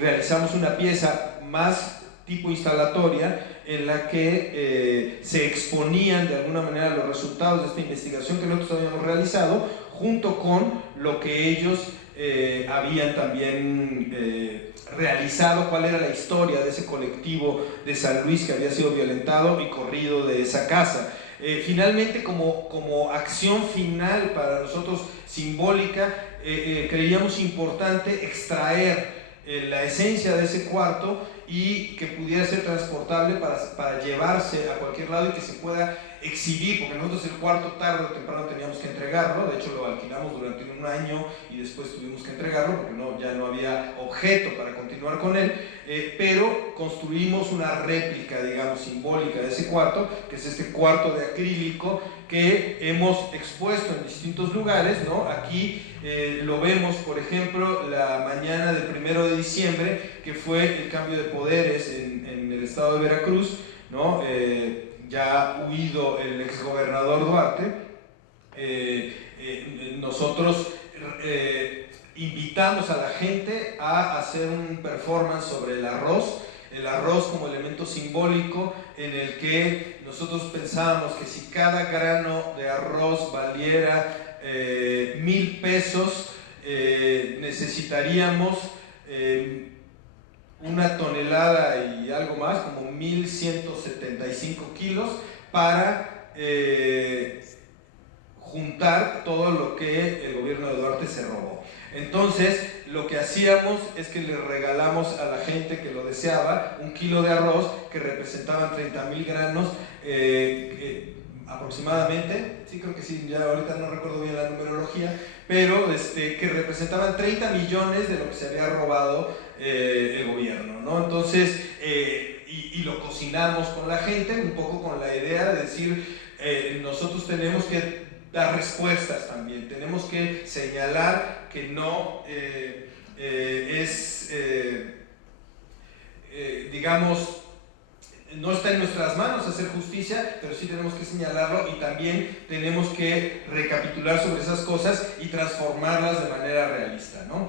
realizamos una pieza más tipo instalatoria, en la que se exponían de alguna manera los resultados de esta investigación que nosotros habíamos realizado, junto con lo que ellos habían también realizado, cuál era la historia de ese colectivo de San Luis que había sido violentado y corrido de esa casa. Finalmente, como acción final para nosotros simbólica, creíamos importante extraer la esencia de ese cuarto y que pudiera ser transportable para llevarse a cualquier lado y que se pueda exhibir, porque nosotros el cuarto tarde o temprano teníamos que entregarlo. De hecho, lo alquilamos durante un año y después tuvimos que entregarlo porque ya no había objeto para continuar con él, pero construimos una réplica, digamos, simbólica de ese cuarto, que es este cuarto de acrílico que hemos expuesto en distintos lugares, ¿no? Aquí lo vemos, por ejemplo, la mañana del 1 de diciembre, que fue el cambio de poderes en el estado de Veracruz, ¿no? Ya huido el exgobernador Duarte, nosotros invitamos a la gente a hacer un performance sobre el arroz como elemento simbólico, en el que nosotros pensábamos que si cada grano de arroz valiera 1,000 pesos, necesitaríamos una tonelada y algo más, como 1,175 kilos, para juntar todo lo que el gobierno de Duarte se robó. Entonces, lo que hacíamos es que le regalamos a la gente que lo deseaba 1 kilo de arroz que representaban 30,000 granos aproximadamente, sí, creo que sí, ya ahorita no recuerdo bien la numerología, pero que representaban 30 millones de lo que se había robado el gobierno, ¿no? Entonces, y lo cocinamos con la gente, un poco con la idea de decir, nosotros tenemos que dar respuestas también, tenemos que señalar que no digamos, no está en nuestras manos hacer justicia, pero sí tenemos que señalarlo y también tenemos que recapitular sobre esas cosas y transformarlas de manera realista, ¿no?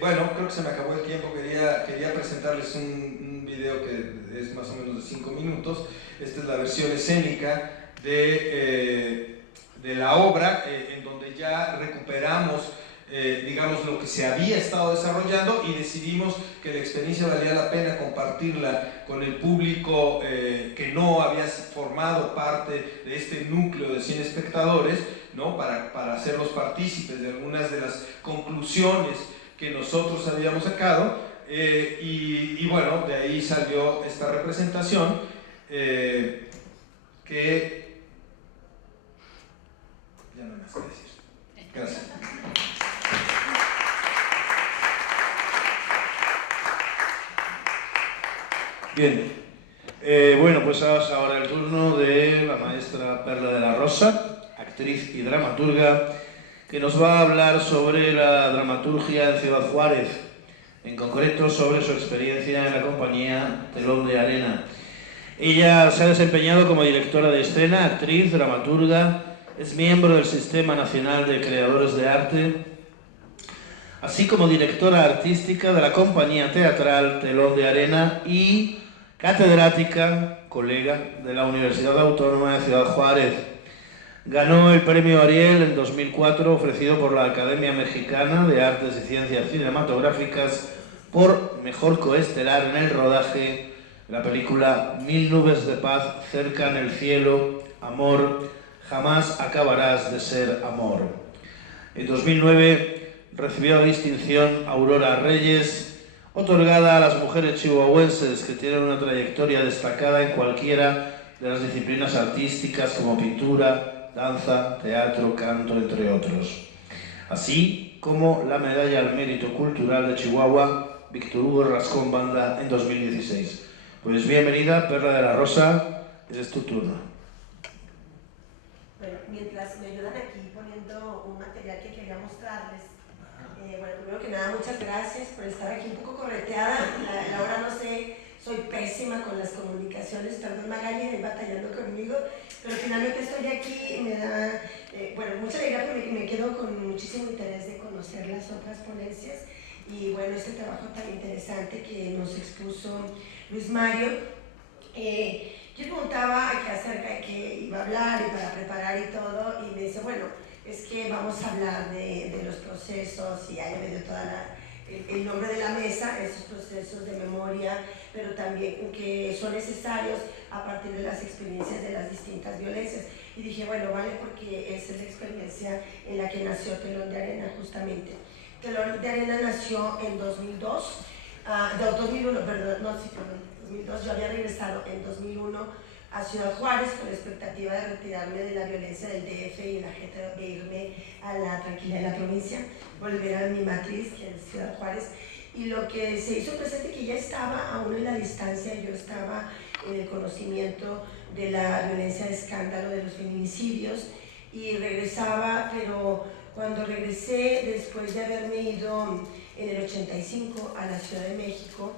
Bueno, creo que se me acabó el tiempo, quería presentarles un video que es más o menos de 5 minutos. Esta es la versión escénica de la obra, en donde ya recuperamos digamos, lo que se había estado desarrollando y decidimos que la experiencia valía la pena compartirla con el público que no había formado parte de este núcleo de 100 espectadores, ¿no? Para hacerlos partícipes de algunas de las conclusiones que nosotros habíamos sacado, y bueno, de ahí salió esta representación que ya no hay más que decir. Gracias. Bien, bueno, pues ahora el turno de la maestra Perla de la Rosa, actriz y dramaturga, que nos va a hablar sobre la dramaturgia en Ciudad Juárez, en concreto sobre su experiencia en la compañía Telón de Arena. Ella se ha desempeñado como directora de escena, actriz, dramaturga, es miembro del Sistema Nacional de Creadores de Arte, así como directora artística de la compañía teatral Telón de Arena y catedrática, colega de la Universidad Autónoma de Ciudad Juárez. Ganó el premio Ariel en 2004 ofrecido por la Academia Mexicana de Artes y Ciencias Cinematográficas por mejor coestelar en el rodaje de la película 1000 nubes de paz cerca en el cielo, amor, jamás acabarás de ser amor. En 2009 recibió la distinción Aurora Reyes, otorgada a las mujeres chihuahuenses que tienen una trayectoria destacada en cualquiera de las disciplinas artísticas como pintura, danza, teatro, canto, entre otros. Así como la Medalla al Mérito Cultural de Chihuahua, Víctor Hugo Rascón Banda, en 2016. Pues bienvenida, Perla de la Rosa, es tu turno. Bueno, mientras me ayudan aquí poniendo un material que quería mostrarles, bueno, primero que nada, muchas gracias por estar aquí un poco correteada. La hora no sé, soy pésima con las comunicaciones, perdón Magali, batallando conmigo, pero finalmente estoy aquí y me da, bueno, mucha alegría porque me quedo con muchísimo interés de conocer las otras ponencias y bueno, este trabajo tan interesante que nos expuso Luis Mario. Yo preguntaba acerca de qué iba a hablar y para preparar y todo, y me dice, bueno, es que vamos a hablar de los procesos, y ahí me dio toda el nombre de la mesa, esos procesos de memoria, pero también que son necesarios a partir de las experiencias de las distintas violencias. Y dije, bueno, vale, porque esa es la experiencia en la que nació Telón de Arena, justamente. Telón de Arena nació en 2002, 2001, perdón, no, sí, perdón, 2002, yo había regresado en 2001 a Ciudad Juárez con la expectativa de retirarme de la violencia del DF y la gente de irme a la tranquilidad de la provincia, volver a mi matriz, que es Ciudad Juárez. Y lo que se hizo presente que ya estaba aún en la distancia, yo estaba en el conocimiento de la violencia de escándalo, de los feminicidios, y regresaba, pero cuando regresé, después de haberme ido en el 85 a la Ciudad de México,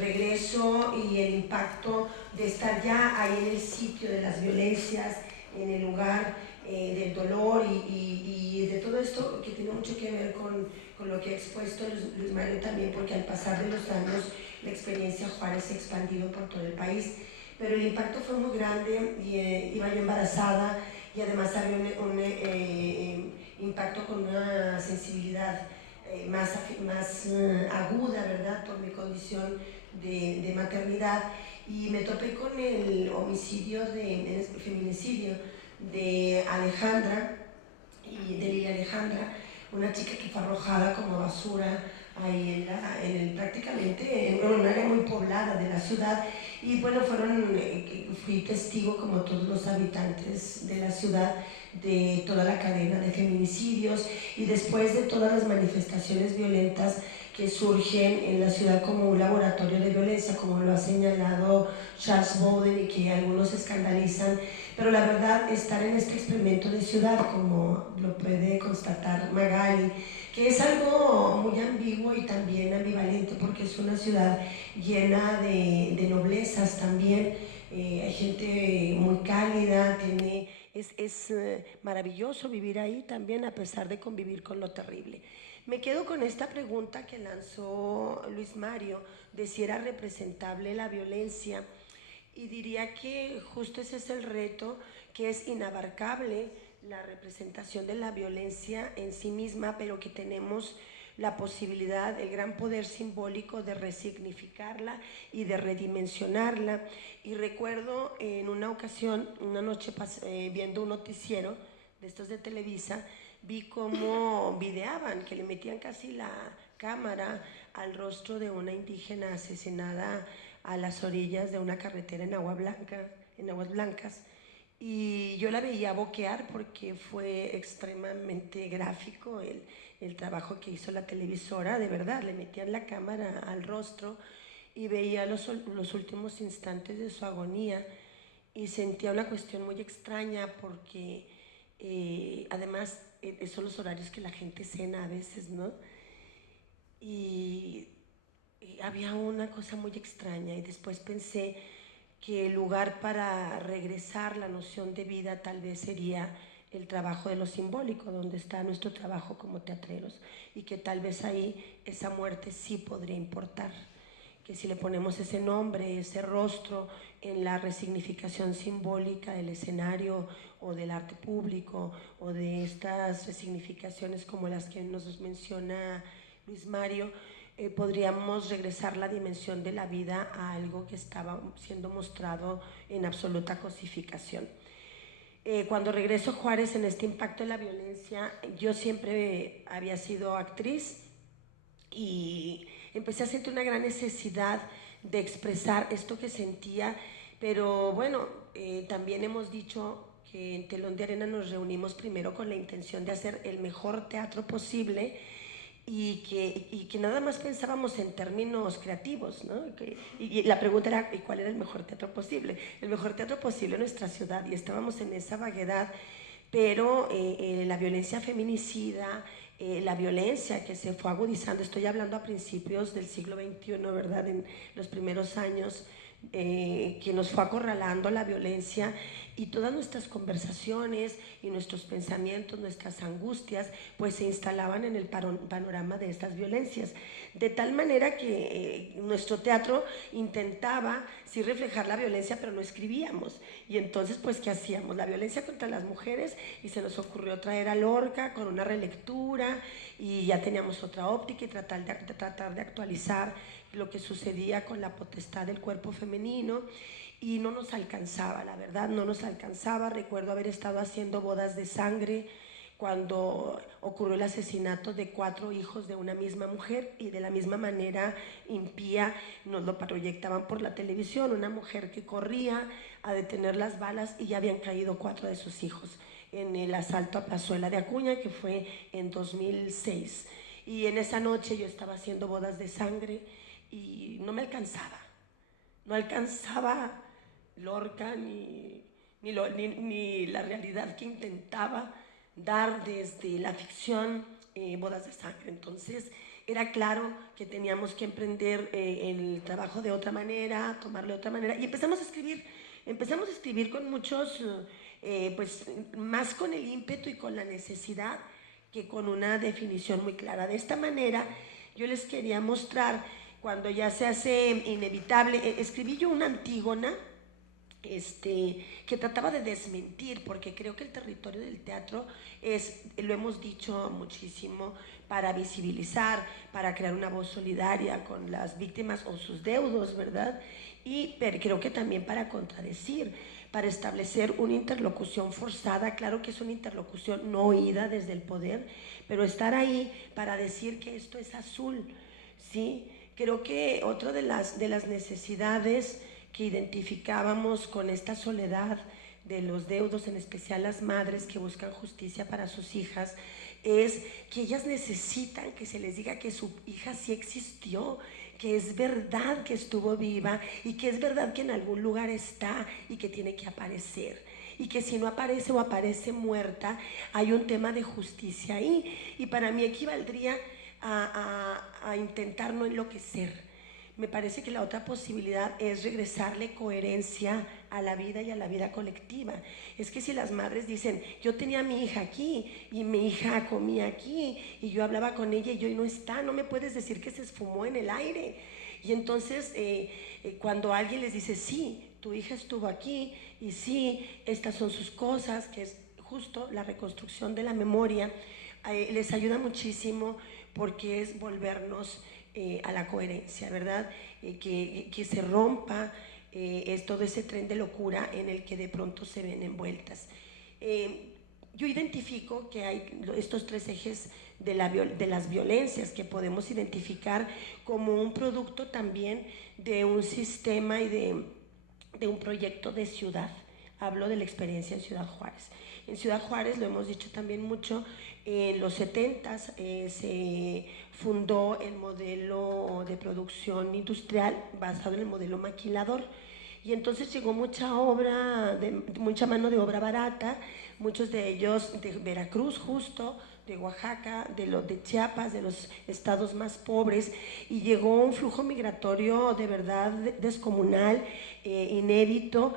regreso y el impacto de estar ya ahí en el sitio de las violencias, en el lugar, del dolor y de todo esto que tiene mucho que ver con lo que ha expuesto Luis Mario también, porque al pasar de los años la experiencia Juárez se ha expandido por todo el país, pero el impacto fue muy grande y iba yo embarazada y además había un impacto con una sensibilidad más aguda, ¿verdad?, por mi condición de maternidad, y me topé con el feminicidio de Alejandra, y de Lilia Alejandra, una chica que fue arrojada como basura ahí prácticamente en un área muy poblada de la ciudad. Y bueno, fui testigo, como todos los habitantes de la ciudad, de toda la cadena de feminicidios y después de todas las manifestaciones violentas que surgen en la ciudad como un laboratorio de violencia, como lo ha señalado Charles Bowden y que algunos escandalizan. Pero la verdad, estar en este experimento de ciudad, como lo puede constatar Magali, que es algo muy ambiguo y también ambivalente, porque es una ciudad llena de noblezas también, hay gente muy cálida, es maravilloso vivir ahí también, a pesar de convivir con lo terrible. Me quedo con esta pregunta que lanzó Luis Mario, de si era representable la violencia, y diría que justo ese es el reto, que es inabarcable la representación de la violencia en sí misma, pero que tenemos la posibilidad, el gran poder simbólico de resignificarla y de redimensionarla. Y recuerdo en una ocasión, una noche viendo un noticiero de estos de Televisa, vi cómo videaban, que le metían casi la cámara al rostro de una indígena asesinada a las orillas de una carretera en Aguas Blancas, y yo la veía boquear porque fue extremadamente gráfico el trabajo que hizo la televisora. De verdad, le metían la cámara al rostro y veía los últimos instantes de su agonía, y sentía una cuestión muy extraña porque además son los horarios que la gente cena a veces, ¿no? Y había una cosa muy extraña, y después pensé que el lugar para regresar la noción de vida tal vez sería el trabajo de lo simbólico, donde está nuestro trabajo como teatreros, y que tal vez ahí esa muerte sí podría importar, que si le ponemos ese nombre, ese rostro en la resignificación simbólica del escenario o del arte público, o de estas resignificaciones como las que nos menciona Luis Mario, podríamos regresar la dimensión de la vida a algo que estaba siendo mostrado en absoluta cosificación. Cuando regreso a Juárez, en este impacto de la violencia, yo siempre había sido actriz y empecé a sentir una gran necesidad de expresar esto que sentía, pero bueno, también hemos dicho que en Telón de Arena nos reunimos primero con la intención de hacer el mejor teatro posible, y que nada más pensábamos en términos creativos, ¿no? Y la pregunta era, ¿y cuál era el mejor teatro posible? El mejor teatro posible en nuestra ciudad, y estábamos en esa vaguedad, pero la violencia feminicida, la violencia que se fue agudizando, estoy hablando a principios del siglo XXI, ¿verdad?, en los primeros años, que nos fue acorralando la violencia, y todas nuestras conversaciones y nuestros pensamientos, nuestras angustias, pues se instalaban en el panorama de estas violencias, de tal manera que nuestro teatro intentaba sí reflejar la violencia, pero no escribíamos. Y entonces, pues, ¿qué hacíamos? La violencia contra las mujeres, y se nos ocurrió traer a Lorca con una relectura, y ya teníamos otra óptica, y tratar de actualizar lo que sucedía con la potestad del cuerpo femenino, y no nos alcanzaba, la verdad, no nos alcanzaba. Recuerdo haber estado haciendo Bodas de Sangre cuando ocurrió el asesinato de 4 hijos de una misma mujer, y de la misma manera impía nos lo proyectaban por la televisión, una mujer que corría a detener las balas y ya habían caído 4 de sus hijos en el asalto a Plazuela de Acuña, que fue en 2006. Y en esa noche yo estaba haciendo Bodas de Sangre y no me alcanzaba, no alcanzaba Lorca ni la realidad que intentaba dar desde la ficción, Bodas de Sangre. Entonces era claro que teníamos que emprender el trabajo de otra manera, tomarlo de otra manera, y empezamos a escribir con muchos pues más con el ímpetu y con la necesidad que con una definición muy clara. De esta manera, yo les quería mostrar, cuando ya se hace inevitable, escribí yo una Antígona, que trataba de desmentir, porque creo que el territorio del teatro es, lo hemos dicho muchísimo, para visibilizar, para crear una voz solidaria con las víctimas o sus deudos, ¿verdad? Pero creo que también para contradecir, para establecer una interlocución forzada. Claro que es una interlocución no oída desde el poder, pero estar ahí para decir que esto es azul, ¿sí? Creo que otra de las necesidades que identificábamos con esta soledad de los deudos, en especial las madres que buscan justicia para sus hijas, es que ellas necesitan que se les diga que su hija sí existió, que es verdad que estuvo viva y que es verdad que en algún lugar está y que tiene que aparecer. Y que si no aparece o aparece muerta, hay un tema de justicia ahí. Y para mí equivaldría a intentar no enloquecer. Me parece que la otra posibilidad es regresarle coherencia a la vida y a la vida colectiva. Es que si las madres dicen, yo tenía a mi hija aquí y mi hija comía aquí y yo hablaba con ella y hoy no está, no me puedes decir que se esfumó en el aire. Y entonces cuando alguien les dice, sí, tu hija estuvo aquí y sí, estas son sus cosas, que es justo la reconstrucción de la memoria, les ayuda muchísimo, porque es volvernos a la coherencia, ¿verdad? Que se rompa es todo ese tren de locura en el que de pronto se ven envueltas. Yo identifico que hay estos tres ejes de las violencias que podemos identificar como un producto también de un sistema y de un proyecto de ciudad. Hablo de la experiencia en Ciudad Juárez. En Ciudad Juárez, lo hemos dicho también mucho, en los 70s se fundó el modelo de producción industrial basado en el modelo maquilador. Y entonces llegó mucha mano de obra barata, muchos de ellos de Veracruz justo, de Oaxaca, de Chiapas, de los estados más pobres, y llegó un flujo migratorio de verdad descomunal, inédito,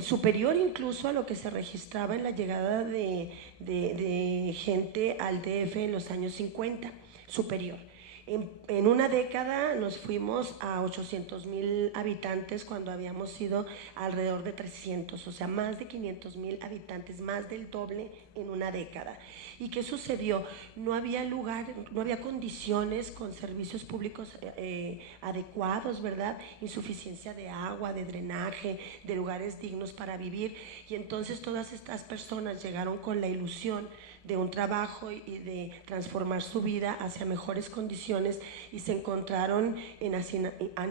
superior incluso a lo que se registraba en la llegada de gente al DF en los años 50, superior. En una década nos fuimos a 800,000 habitantes cuando habíamos sido alrededor de 300, o sea, más de 500,000 habitantes, más del doble en una década. ¿Y qué sucedió? No había lugar, no había condiciones con servicios públicos adecuados, ¿verdad? Insuficiencia de agua, de drenaje, de lugares dignos para vivir. Y entonces todas estas personas llegaron con la ilusión de un trabajo y de transformar su vida hacia mejores condiciones, y se encontraron en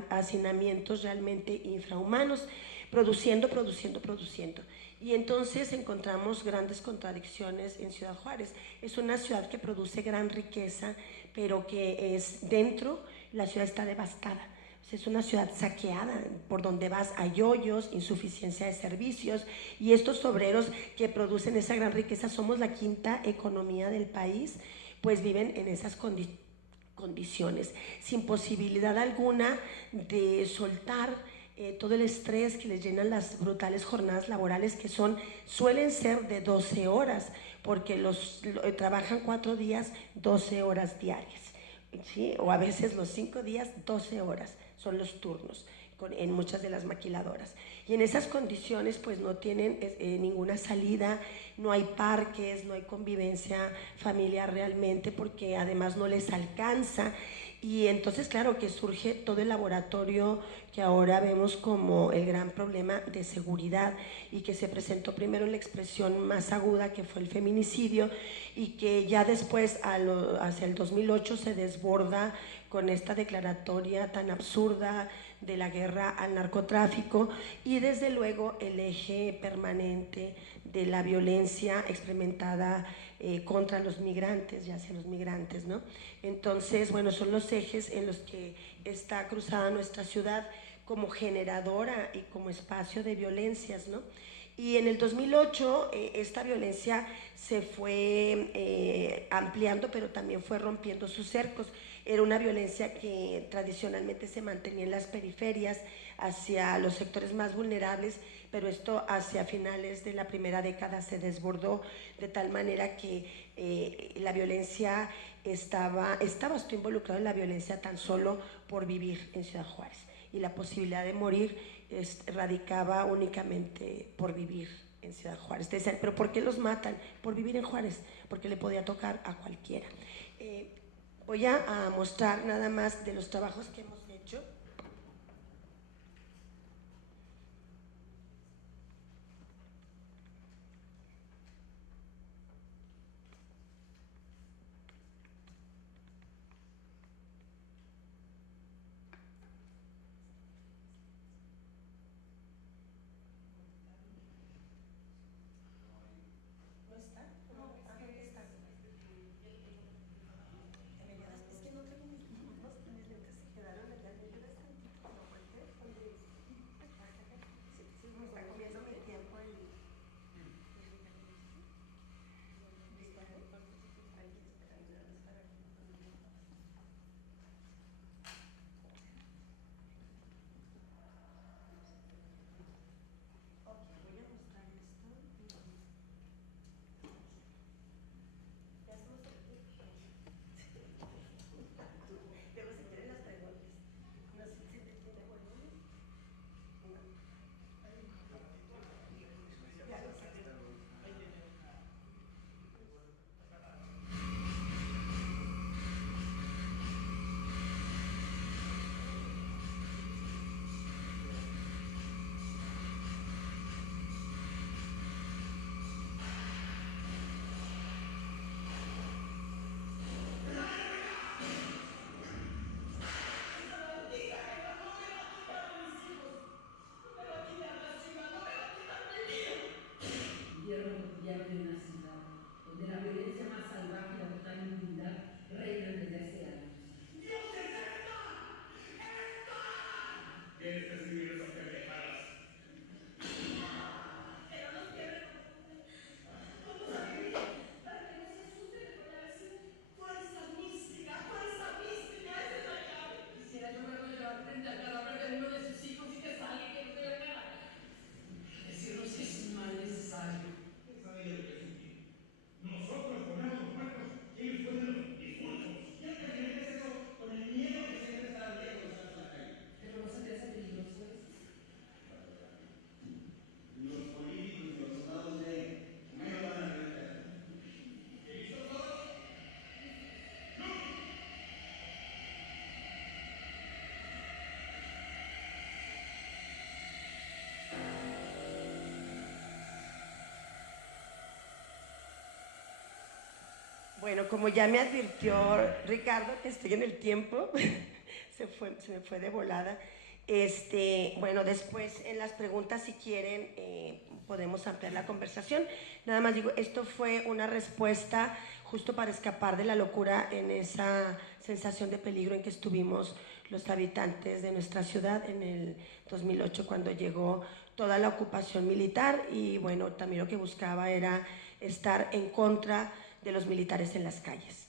hacinamientos realmente infrahumanos, produciendo. Y entonces encontramos grandes contradicciones en Ciudad Juárez. Es una ciudad que produce gran riqueza, pero que dentro, la ciudad está devastada. Es una ciudad saqueada, por donde vas hay hoyos, insuficiencia de servicios, y estos obreros que producen esa gran riqueza, somos la quinta economía del país, pues viven en esas condiciones, sin posibilidad alguna de soltar todo el estrés que les llenan las brutales jornadas laborales, que suelen ser de 12 horas, porque trabajan 4 días, 12 horas diarias. ¿Sí? O a veces los 5 días, 12 horas son los turnos en muchas de las maquiladoras. Y en esas condiciones pues no tienen ninguna salida, no hay parques, no hay convivencia familiar realmente, porque además no les alcanza. Y entonces claro que surge todo el laboratorio que ahora vemos como el gran problema de seguridad, y que se presentó primero en la expresión más aguda, que fue el feminicidio, y que ya después hacia el 2008 se desborda con esta declaratoria tan absurda de la guerra al narcotráfico, y desde luego el eje permanente de la violencia experimentada contra los migrantes y hacia los migrantes, ¿no? Entonces, bueno, son los ejes en los que está cruzada nuestra ciudad como generadora y como espacio de violencias, ¿no? Y en el 2008 esta violencia se fue ampliando, pero también fue rompiendo sus cercos. Era una violencia que tradicionalmente se mantenía en las periferias, hacia los sectores más vulnerables, pero esto hacia finales de la primera década se desbordó de tal manera que la violencia estabas tú involucrado en la violencia tan solo por vivir en Ciudad Juárez, y la posibilidad de morir radicaba únicamente por vivir en Ciudad Juárez. Te decían, ¿pero por qué los matan? Por vivir en Juárez, porque le podía tocar a cualquiera. Voy a mostrar nada más de los trabajos que hemos hecho. Bueno, como ya me advirtió Ricardo que estoy en el tiempo, se me fue de volada. Bueno, después en las preguntas, si quieren, podemos ampliar la conversación. Nada más digo, esto fue una respuesta justo para escapar de la locura en esa sensación de peligro en que estuvimos los habitantes de nuestra ciudad en el 2008, cuando llegó toda la ocupación militar, y bueno, también lo que buscaba era estar en contra de los militares en las calles.